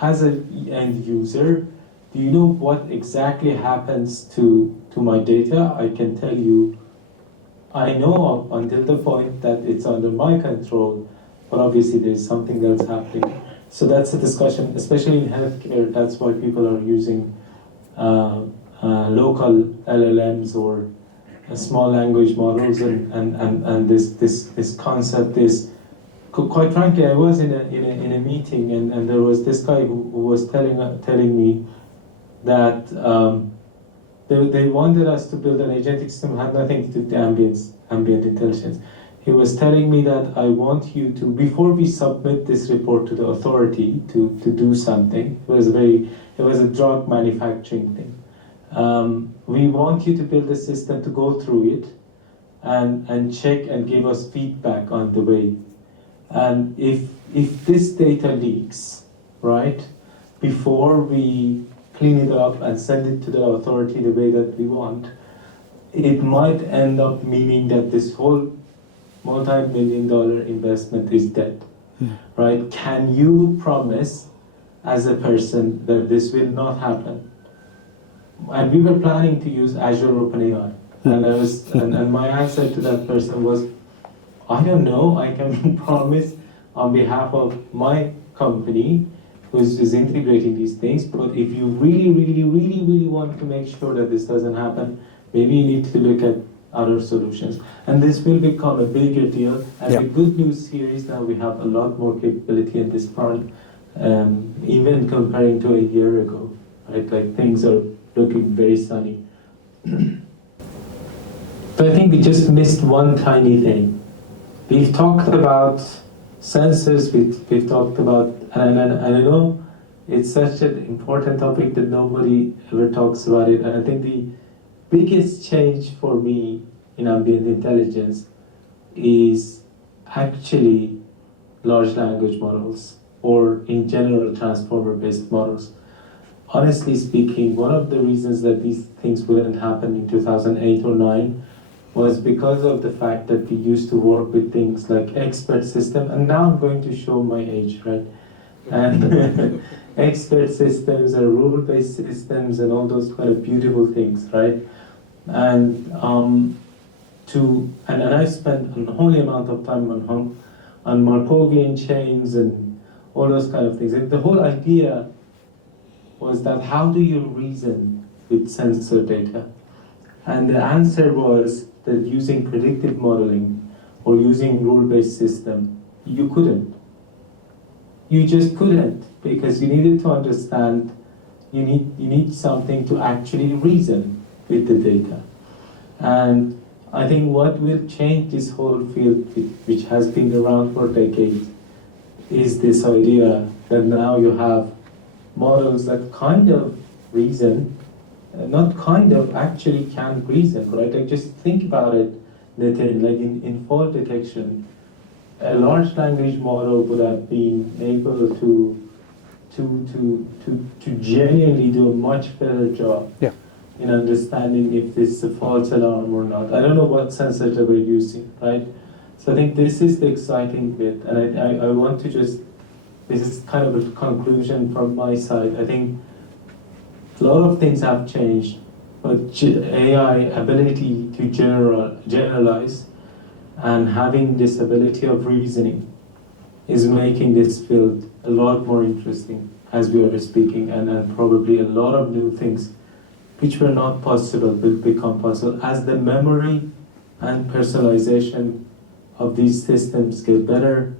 as an end user, do you know what exactly happens to my data? I can tell you, I know up until the point that it's under my control, but obviously there's something else happening. So that's a discussion, especially in healthcare. That's why people are using local LLMs or small language models, and this concept is, quite frankly, I was in a meeting and there was this guy who was telling me that they wanted us to build an agentic system, had nothing to do with ambient intelligence. He was telling me that I want you to, before we submit this report to the authority to do something, it was a drug manufacturing thing. We want you to build a system to go through it and check and give us feedback on the way. And if this data leaks, right, before we clean it up and send it to the authority the way that we want, it might end up meaning that this whole multi-million-dollar investment is dead, right? Can you promise as a person that this will not happen? And we were planning to use Azure OpenAI, and my answer to that person was, I don't know. I can promise on behalf of my company, who is integrating these things, but if you really want to make sure that this doesn't happen, maybe you need to look at other solutions. And this will become a bigger deal. And the good news here is that we have a lot more capability in this front, even comparing to a year ago, right? Like things are looking very sunny. But I think we just missed one tiny thing. We've talked about sensors, we've talked about, and I know it's such an important topic that nobody ever talks about it, and I think the biggest change for me in ambient intelligence is actually large language models, or in general transformer-based models. Honestly speaking, one of the reasons that these things wouldn't happen in 2008 or 9 was because of the fact that we used to work with things like expert system, and now I'm going to show my age, right? And expert systems and rule-based systems and all those kind of beautiful things, right? And I spent a holy amount of time on Markovian chains and all those kind of things. And the whole idea was that how do you reason with sensor data? And the answer was that using predictive modeling or using rule-based system, you couldn't. You just couldn't, because you needed to understand, you need something to actually reason. with the data. And I think what will change this whole field, which has been around for decades, is this idea that now you have models that kind of reason, not kind of, actually can reason, right? Like just think about it, Nitin, like in fall detection, a large language model would have been able to genuinely do a much better job in understanding if this is a false alarm or not. I don't know what sensors they were using, right? So I think this is the exciting bit, and I want to just, this is kind of a conclusion from my side. I think a lot of things have changed, but AI ability to generalize and having this ability of reasoning is making this field a lot more interesting as we are speaking, and probably a lot of new things which were not possible will become possible as the memory and personalization of these systems get better.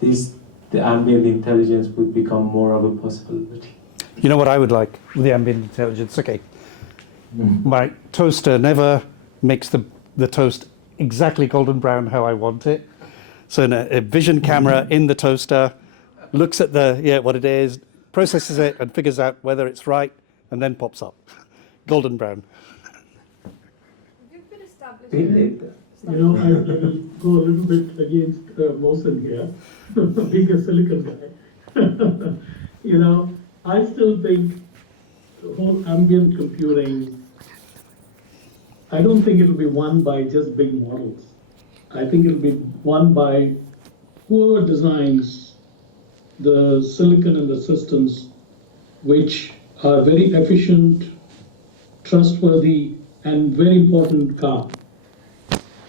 The ambient intelligence would become more of a possibility. You know what I would like with the ambient intelligence? Okay, my toaster never makes the toast exactly golden brown how I want it. So a vision camera in the toaster looks at what it is, processes it, and figures out whether it's right, and then pops up golden brown. You've been established. I will go a little bit against Mohsen here, being a silicon guy. I still think the whole ambient computing, I don't think it'll be won by just big models. I think it'll be won by whoever designs the silicon and the systems which are very efficient, trustworthy, and very important calm.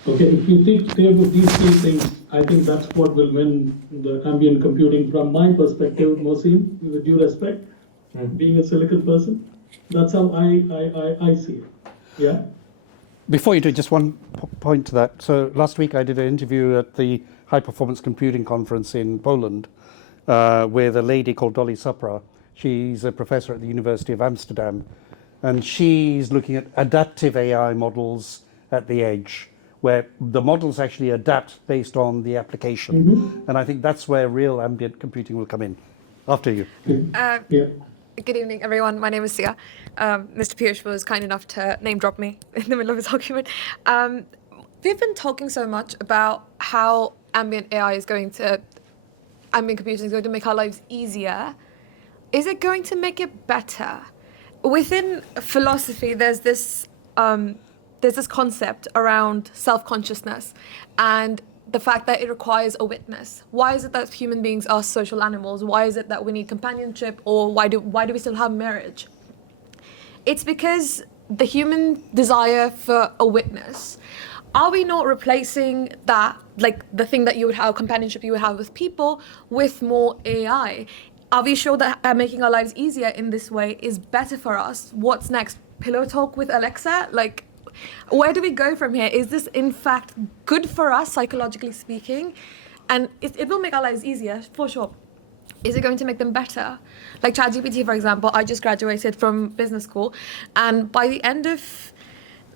Okay, if you think they have these three things, I think that's what will win the ambient computing from my perspective, Mohsin, with due respect, being a silicon person. That's how I see it. Yeah. Before you do, just one point to that. So last week I did an interview at the High Performance Computing Conference in Poland with a lady called Dolly Supra. She's a professor at the University of Amsterdam, and she's looking at adaptive AI models at the edge, where the models actually adapt based on the application. Mm-hmm. And I think that's where real ambient computing will come in. After you. Yeah. Good evening, everyone. My name is Sia. Mr. Piyush was kind enough to name drop me in the middle of his argument. We've been talking so much about how ambient computing is going to make our lives easier. Is it going to make it better? Within philosophy, there's this concept around self-consciousness and the fact that it requires a witness. Why is it that human beings are social animals? Why is it that we need companionship, or why do we still have marriage? It's because the human desire for a witness. Are we not replacing that, like the thing that you would have, companionship you would have with people, with more AI? Are we sure that making our lives easier in this way is better for us? What's next? Pillow talk with Alexa? Like, where do we go from here? Is this in fact good for us, psychologically speaking? And it will make our lives easier, for sure. Is it going to make them better? Like ChatGPT, for example, I just graduated from business school, and by the end of,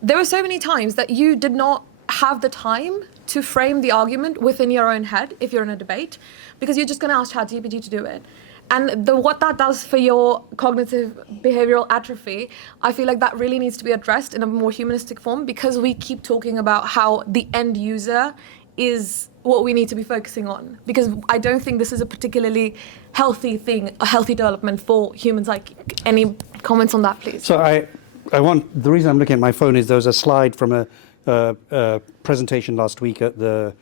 there were so many times that you did not have the time to frame the argument within your own head if you're in a debate, because you're just going to ask ChatGPT to do it. And what that does for your cognitive behavioral atrophy, I feel like that really needs to be addressed in a more humanistic form, because we keep talking about how the end user is what we need to be focusing on. Because I don't think this is a particularly healthy thing, a healthy development for human psyche. Any comments on that, please? So the reason I'm looking at my phone is there was a slide from a presentation last week at the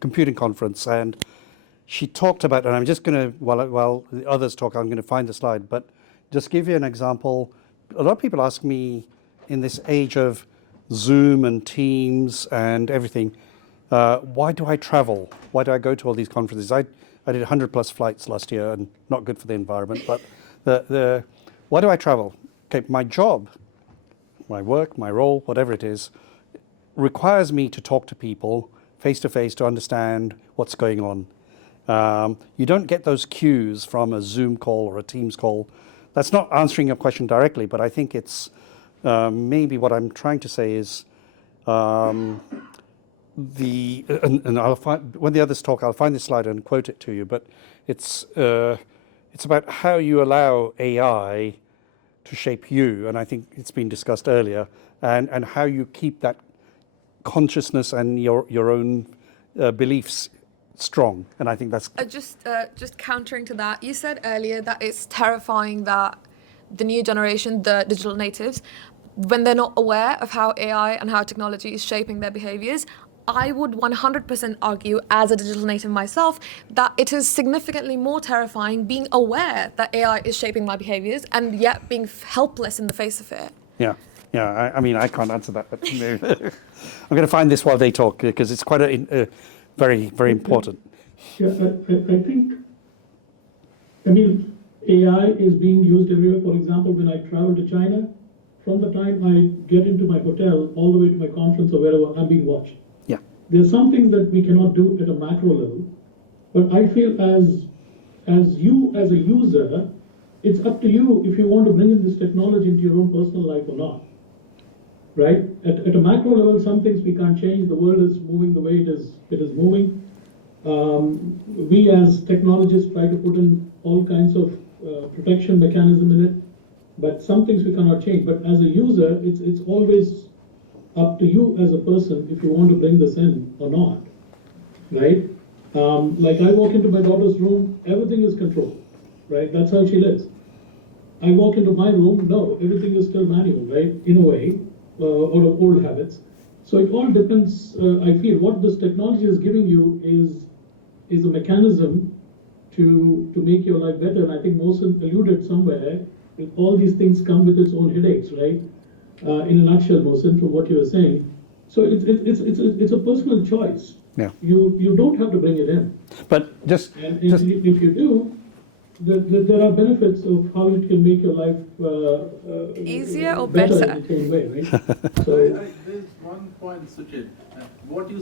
computing conference, and she talked about, and I'm just going to, while the others talk, I'm going to find the slide, but just give you an example. A lot of people ask me in this age of Zoom and Teams and everything, why do I travel? Why do I go to all these conferences? I did 100 plus flights last year, and not good for the environment, but why do I travel? Okay, my job, my work, my role, whatever it is, requires me to talk to people face to face to understand what's going on. You don't get those cues from a Zoom call or a Teams call. That's not answering your question directly, but I think it's maybe what I'm trying to say is and I'll find, when the others talk, I'll find this slide and quote it to you, but it's about how you allow AI to shape you, and I think it's been discussed earlier, and how you keep that consciousness and your own beliefs strong. And I think that's just countering to that. You said earlier that it's terrifying that the new generation, the digital natives, when they're not aware of how AI and how technology is shaping their behaviors, I would 100% argue, as a digital native myself, that it is significantly more terrifying being aware that AI is shaping my behaviors and yet being helpless in the face of it. Yeah. I mean, I can't answer that, but I'm going to find this while they talk because it's quite very, very important. Yeah, I think, I mean, AI is being used everywhere. For example, when I travel to China, from the time I get into my hotel all the way to my conference or wherever, I'm being watched. Yeah. There's some things that we cannot do at a macro level, but I feel as you as a user, it's up to you if you want to bring in this technology into your own personal life or not. Right? At a macro level, some things we can't change. The world is moving the way it is moving. We as technologists try to put in all kinds of protection mechanism in it, but some things we cannot change. But as a user, it's always up to you as a person if you want to bring this in or not, right? Like I walk into my daughter's room, everything is controlled, right? That's how she lives. I walk into my room, no, everything is still manual, right? In a way, out of old habits. So it all depends. I feel what this technology is giving you is a mechanism to make your life better. And I think Mohsen alluded somewhere, all these things come with its own headaches, right? In a nutshell, Mohsen, from what you were saying. So it's a personal choice. Yeah. You don't have to bring it in. But if you do, there are benefits of how it can make your life easier or better better in the same way, right? So there's one point, Suchit. What you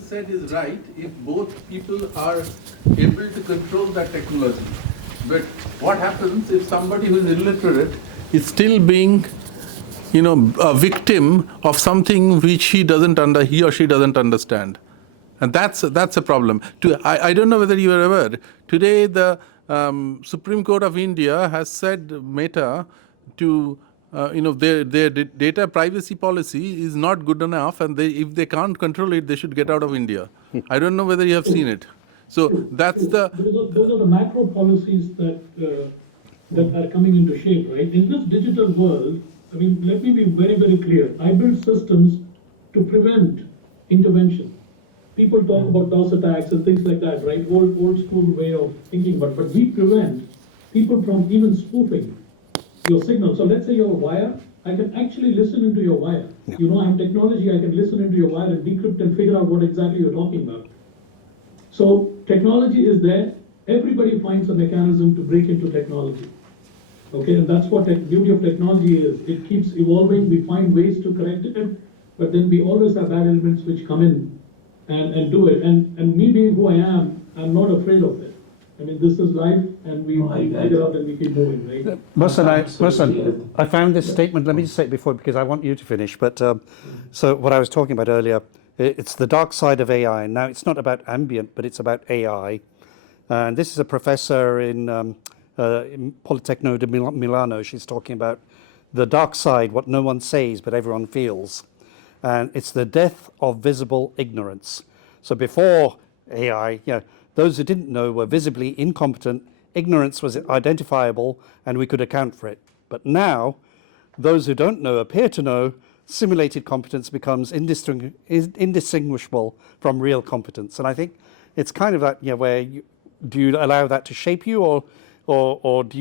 said is right if both people are able to control that technology. But what happens if somebody who is illiterate is still being, a victim of something which he or she doesn't understand? And that's a problem. I don't know whether you are aware. Today, the Supreme Court of India has said Meta to, their data privacy policy is not good enough, and if they can't control it, they should get out of India. I don't know whether you have seen it. So that's those are the macro policies that are coming into shape, right? In this digital world, I mean, let me be very, very clear. I build systems to prevent intervention. People talk about DOS attacks and things like that, right? Old school way of thinking, but we prevent people from even spoofing your signal. So let's say you're a wire, I can actually listen into your wire. Yeah. I have technology, I can listen into your wire and decrypt and figure out what exactly you're talking about. So technology is there. Everybody finds a mechanism to break into technology. Okay, and that's what the beauty of technology is. It keeps evolving. We find ways to correct it, but then we always have bad elements which come in and do it. And me being who I am, I'm not afraid of it. I mean, this is life, and we figure out and we keep moving, right? Mohsen, I found this statement. Let me just say it before, because I want you to finish. But so what I was talking about earlier, it's the dark side of AI. Now, it's not about ambient, but it's about AI. And this is a professor in Politecnico di Milano. She's talking about the dark side, what no one says, but everyone feels. And it's the death of visible ignorance. So before AI, those who didn't know were visibly incompetent. Ignorance was identifiable, and we could account for it. But now, those who don't know appear to know. Simulated competence becomes indistinguishable from real competence. And I think it's kind of that, where do you allow that to shape you, or do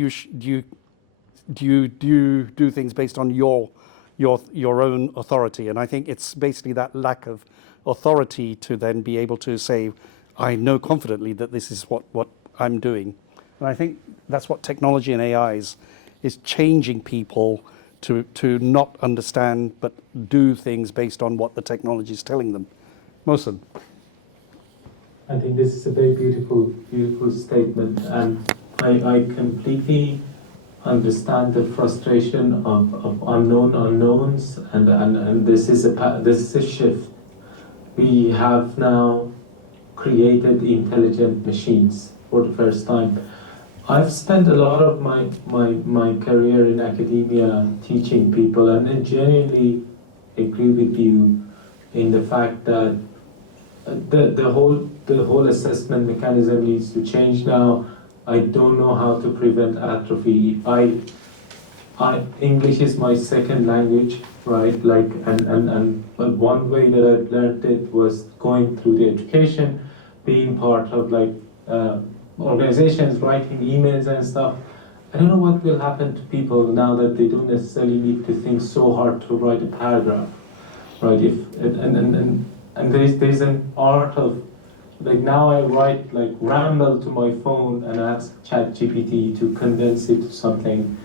you do things based on your own authority? And I think it's basically that lack of authority to then be able to say, I know confidently that this is what I'm doing. And I think that's what technology and AI is changing people to not understand but do things based on what the technology is telling them. Mohsen. I think this is a very beautiful statement, and I completely understand the frustration of unknown unknowns, and this is a shift. We have now created intelligent machines for the first time. I've spent a lot of my career in academia teaching people, and I genuinely agree with you in the fact that the whole assessment mechanism needs to change now. I don't know how to prevent atrophy. English is my second language, right? But one way that I've learned it was going through the education, being part of organizations, writing emails and stuff. I don't know what will happen to people now that they don't necessarily need to think so hard to write a paragraph, right? And there's an art of, like, now I write, like, ramble to my phone and ask ChatGPT to condense it to something.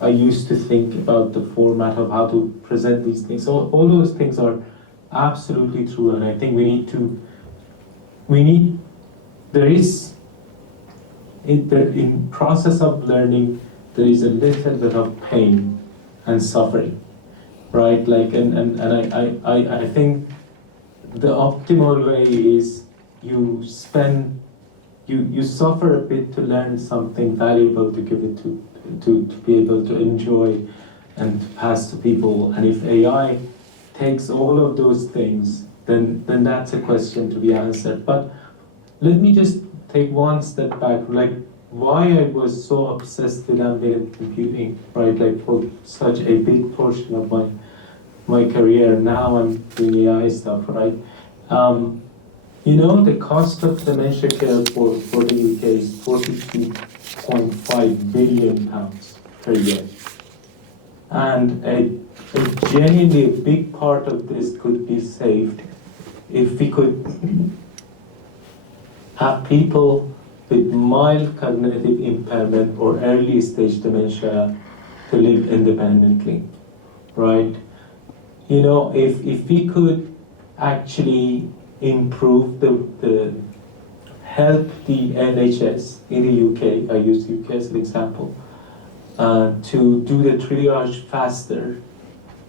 I used to think about the format of how to present these things. So all those things are absolutely true, and I think there is, in process of learning, there is a little bit of pain and suffering, right? I think the optimal way is you suffer a bit to learn something valuable to give it to be able to enjoy and to pass to people. And if AI takes all of those things, then that's a question to be answered. But let me just take one step back, like why I was so obsessed with ambient computing, right? Like for such a big portion of my career. Now I'm doing AI stuff, right? The cost of dementia care for the UK is £42.5 billion per year. And a genuinely big part of this could be saved if we could have people with mild cognitive impairment or early stage dementia to live independently, right? If we could actually improve help the NHS in the UK, I use UK as an example, to do the triage faster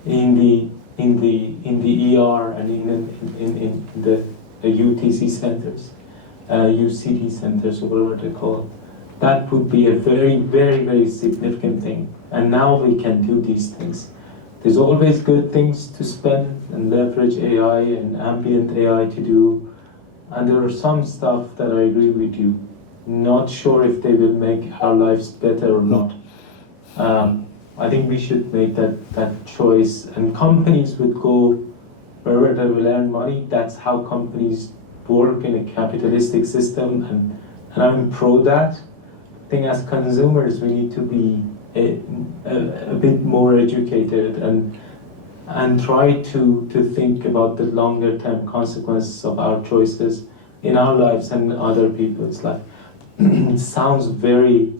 in the ER and in the UTC centers, UCT centers, or whatever they're called. That would be a very, very, very significant thing. And now we can do these things. There's always good things to spend and leverage AI and ambient AI to do. And there are some stuff that I agree with you. Not sure if they will make our lives better or not. I think we should make that choice. And companies would go wherever they will earn money. That's how companies work in a capitalistic system. And I'm pro that. I think as consumers, we need to be a bit more educated and try to think about the longer term consequences of our choices in our lives and other people's life. It sounds very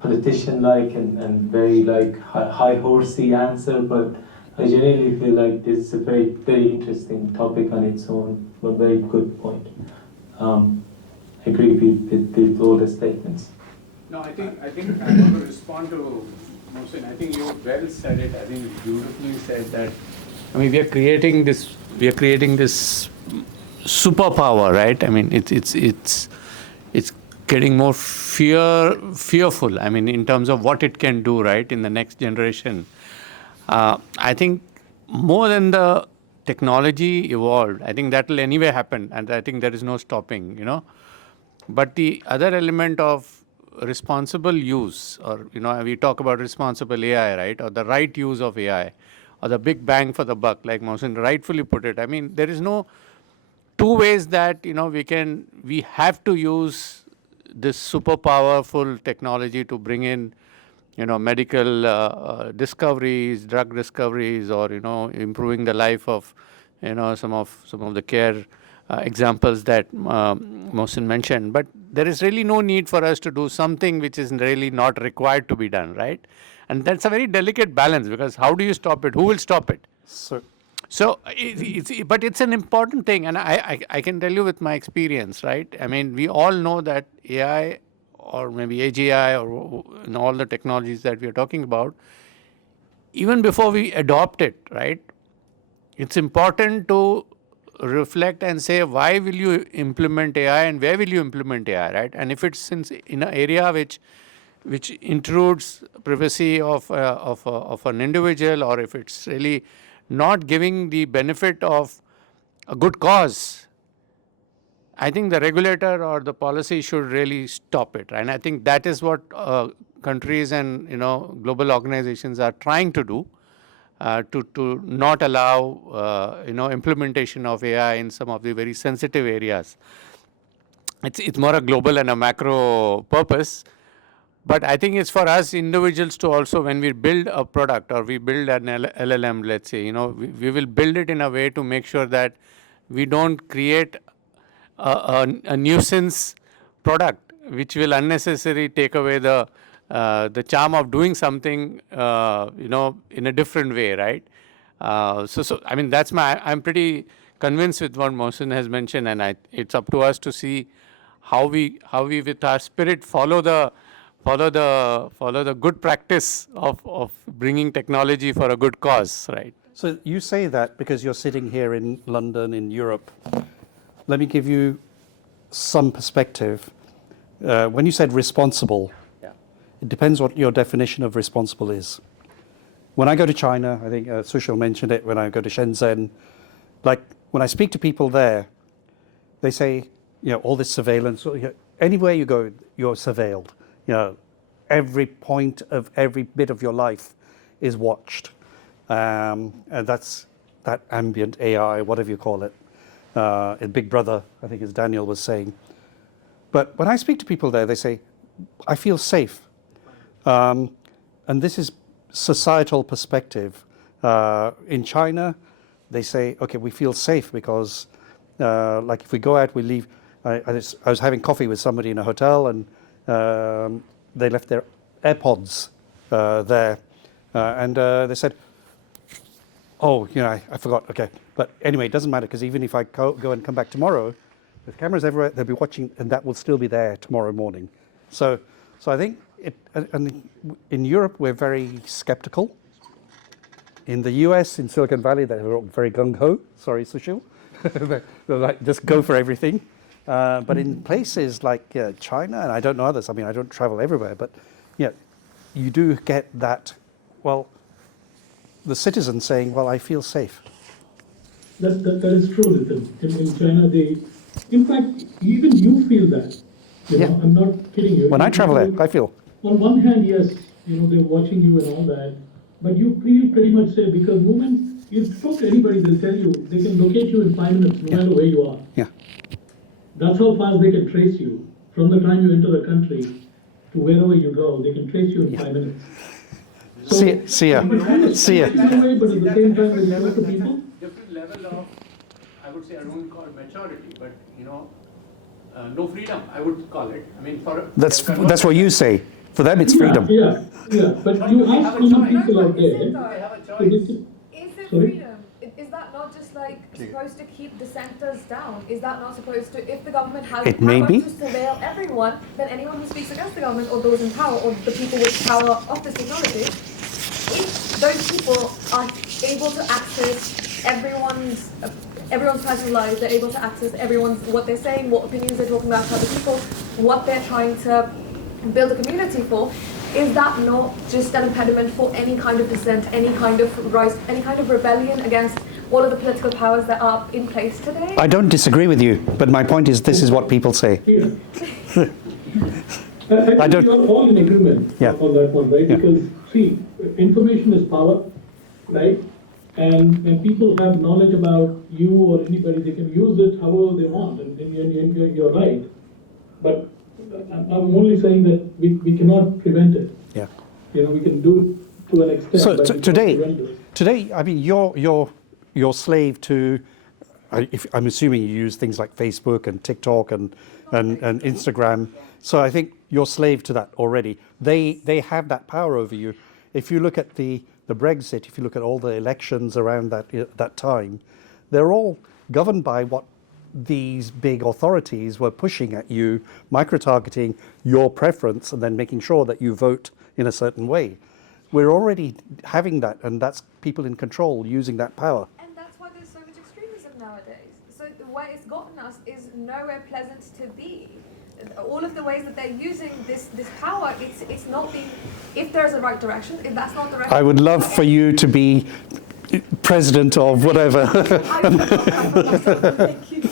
politician-like and very high horsey answer, but I genuinely feel like this is a very, very interesting topic on its own, but very good point. I agree with all the statements. No, I think I want to respond to Mohsin. I think you well said it. I think you beautifully said that. I mean, we are creating this superpower, right? I mean, it's getting more fearful. I mean, in terms of what it can do, right, in the next generation. I think more than the technology evolved, I think that will anyway happen, and I think there is no stopping, But the other element of responsible use, or we talk about responsible AI, right, or the right use of AI, or the big bang for the buck, like Mohsin rightfully put it. I mean, there is no two ways that we have to use this super powerful technology to bring in medical discoveries, drug discoveries, or improving the life of some of the care examples that Mohsin mentioned. But there is really no need for us to do something which is really not required to be done, right? And that's a very delicate balance, because how do you stop it? Who will stop it? So, but it's an important thing, and I can tell you with my experience, right? I mean, we all know that AI or maybe AGI or all the technologies that we are talking about, even before we adopt it, right, it's important to reflect and say, why will you implement AI and where will you implement AI, right? And if it's in an area which intrudes privacy of an individual, or if it's really not giving the benefit of a good cause, I think the regulator or the policy should really stop it. And I think that is what countries and global organizations are trying to do, to not allow implementation of AI in some of the very sensitive areas. It's more a global and a macro purpose. But I think it's for us individuals to also, when we build a product or we build an LLM, let's say, we will build it in a way to make sure that we don't create a nuisance product which will unnecessarily take away the charm of doing something, in a different way, right? So I mean, I'm pretty convinced with what Mohsin has mentioned, and it's up to us to see how we with our spirit follow the good practice of bringing technology for a good cause, right? So you say that because you're sitting here in London, in Europe. Let me give you some perspective. When you said responsible, it depends what your definition of responsible is. When I go to China, I think Sushil mentioned it, when I go to Shenzhen, like when I speak to people there, they say, all this surveillance, anywhere you go, you're surveilled. Every point of every bit of your life is watched. And that's that ambient AI, whatever you call it. Big Brother, I think as Daniel was saying. But when I speak to people there, they say, I feel safe. And this is societal perspective. In China, they say, okay, we feel safe because like if we go out, we leave. I was having coffee with somebody in a hotel, and they left their AirPods there. And they said, oh, I forgot. Okay. But anyway, it doesn't matter, because even if I go and come back tomorrow, with cameras everywhere, they'll be watching, and that will still be there tomorrow morning. So I think in Europe, we're very skeptical. In the US, in Silicon Valley, they're very gung-ho. Sorry, Sushil. They're like, just go for everything. But in places like China, and I don't know others, I mean, I don't travel everywhere, but you do get that, the citizen saying, well, I feel safe. That is true, Nitin. In China, in fact, even you feel that. I'm not kidding you. When I travel there, I feel. On one hand, yes, they're watching you and all that, but you pretty much say, because moment you talk to anybody, they'll tell you they can locate you in 5 minutes, no matter where you are. Yeah. That's how fast they can trace you. From the time you enter the country to wherever you go, they can trace you in 5 minutes. So, see ya. See ya. Way, but at the same time, when you talk to people, different level of, I would say, I don't call it maturity, but no freedom, I would call it. I mean, that's what you say. For them, it's freedom. Yeah. But you ask common people out there. Is there freedom? Is that not just like supposed to keep dissenters down? Is that not supposed to, if the government has the power to surveil everyone, then anyone who speaks against the government or those in power or the people with power of this technology, if those people are able to access everyone's personal lives, they're able to access what they're saying, what opinions they're talking about to other people, what they're trying to build a community for, is that not just an impediment for any kind of dissent, any kind of rise, any kind of rebellion against all of the political powers that are in place today? I don't disagree with you, but my point is this is what people say. I think you're all in agreement on that one, right? Because, see, information is power, right? And people have knowledge about you or anybody, they can use it however they want, and you're right. But I'm only saying that we cannot prevent it. Yeah. We can do it to an extent. So but today, I mean, you're slave to. I'm assuming you use things like Facebook and TikTok and Instagram. So I think you're slave to that already. They have that power over you. If you look at the Brexit, if you look at all the elections around that time, they're all governed by what these big authorities were pushing at you, micro-targeting your preference and then making sure that you vote in a certain way. We're already having that, and that's people in control using that power. And that's why there's so much extremism nowadays. So the way it's gotten us is nowhere pleasant to be. All of the ways that they're using this power, it's not the, if there's a right direction, if that's not the right I would love for you to be president of whatever. Thank you.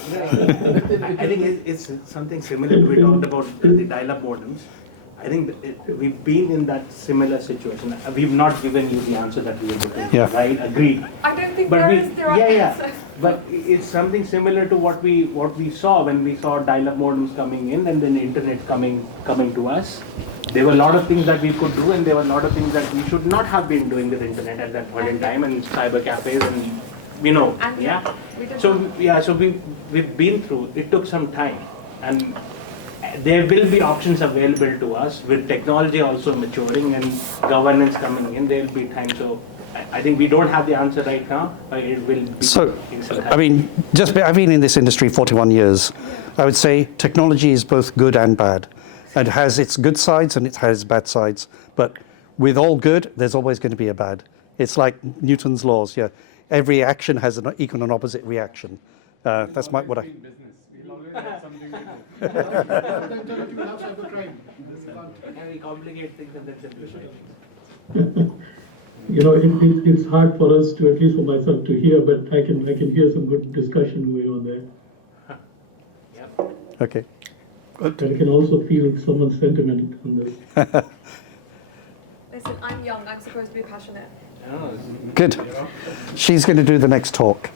I think it's something similar. We talked about the dial-up modems. I think we've been in that similar situation. We've not given you the answer that we were looking for, right? Agreed. I don't think But there is the right answer. But it's something similar to what we saw when we saw dial-up modems coming in and then the internet coming to us. There were a lot of things that we could do, and there were a lot of things that we should not have been doing with the internet at that point in time, and cyber cafes, and So we've been through. It took some time, and there will be options available to us with technology also maturing and governance coming in. There will be time. So I think we don't have the answer right now, but it will be. So, I mean, I've been in this industry 41 years. I would say technology is both good and bad. It has its good sides and it has bad sides. But with all good, there's always going to be a bad. It's like Newton's laws. Yeah, every action has an equal and opposite reaction. That's what I. And we complicate things and then simplify You know, it's hard for us to, at least for myself, to hear, but I can hear some good discussion going on there. Okay. But I can also feel someone's sentiment on this. Listen, I'm young. I'm supposed to be passionate. Good. She's going to do the next talk.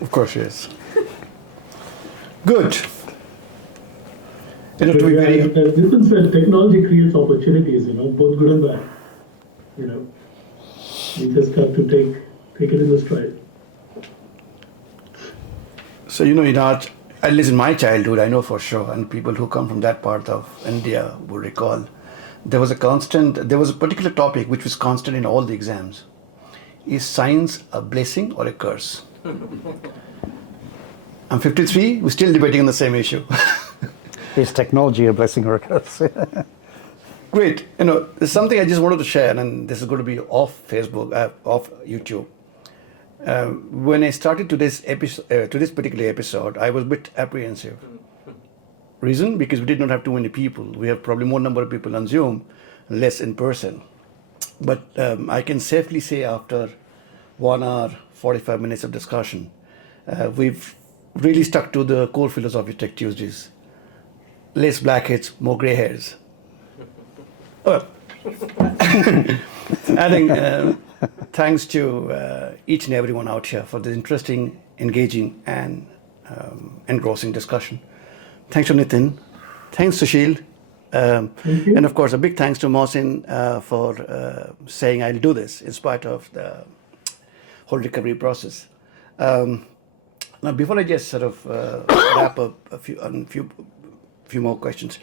Of course she is. Good. You know, to be very... Nitin said technology creates opportunities, both good and bad. You just have to take it in the stride. So, at least in my childhood, I know for sure, and people who come from that part of India will recall, there was a particular topic which was constant in all the exams. Is science a blessing or a curse? I'm 53, we're still debating on the same issue. Is technology a blessing or a curse? Great. There's something I just wanted to share, and this is going to be off Facebook, off YouTube. When I started today's particular episode, I was a bit apprehensive. Reason? Because we did not have too many people. We have probably more number of people on Zoom, less in person. But I can safely say after 1 hour, 45 minutes of discussion, we've really stuck to the core philosophy of Tech Tuesdays. Less blackheads, more grey hairs. Well, I think thanks to each and everyone out here for this interesting, engaging, and engrossing discussion. Thanks to Nitin. Thanks to Sushil. And of course, a big thanks to Mohsin for saying I'll do this in spite of the whole recovery process. Now, before I just sort of wrap up a few more questions.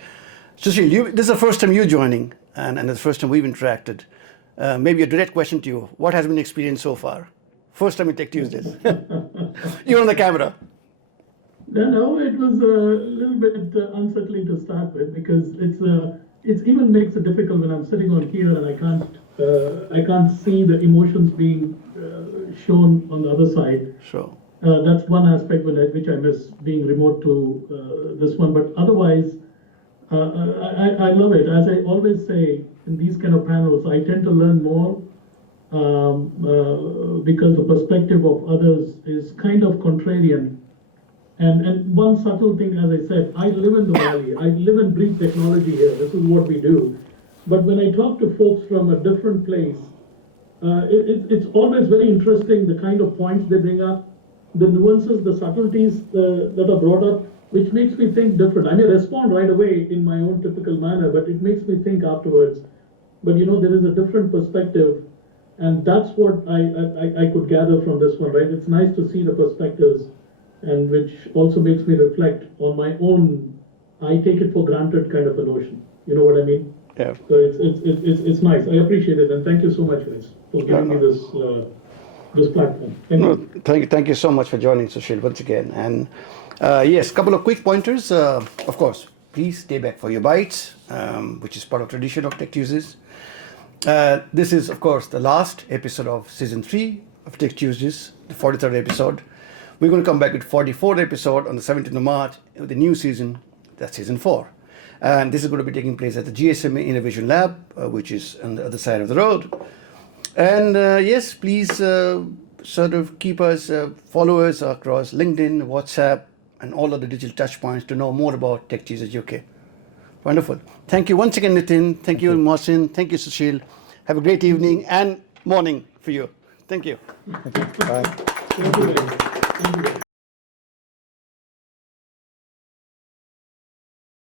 Sushil, this is the first time you're joining, and it's the first time we've interacted. Maybe a direct question to you. What has been the experience so far? First time in Tech Tuesdays. You're on the camera. No, it was a little bit unsettling to start with because it even makes it difficult when I'm sitting on here and I can't see the emotions being shown on the other side. Sure. That's one aspect which I miss, being remote to this one. But otherwise, I love it. As I always say in these kind of panels, I tend to learn more because the perspective of others is kind of contrarian. And one subtle thing, as I said, I live in the valley. I live and breathe technology here. This is what we do. But when I talk to folks from a different place, it's always very interesting the kind of points they bring up, the nuances, the subtleties that are brought up, which makes me think different. I may respond right away in my own typical manner, but it makes me think afterwards. But there is a different perspective, and that's what I could gather from this one, right? It's nice to see the perspectives, and which also makes me reflect on my own, I take it for granted kind of a notion. You know what I mean? Yeah. So it's nice. I appreciate it, and thank you so much, guys, for giving me this this platform. Thank you. Thank you so much for joining, Sushil, once again. And yes, couple of quick pointers. Of course, please stay back for your bites, which is part of tradition of Tech Tuesdays. This is, of course, the last episode of season 3 of Tech Tuesdays, the 43rd episode. We're going to come back with 44th episode on the 17th of March with the new season, that's season 4. And this is going to be taking place at the GSMA Innovation Lab, which is on the other side of the road. And yes, please sort of keep us, follow us across LinkedIn, WhatsApp, and all of the digital touch points to know more about Tech Tuesdays UK. Wonderful. Thank you once again, Nitin. Thank you, Mohsin. Thank you, Sushil. Have a great evening and morning for you. Thank you. Bye. Thank you very much. Thank you.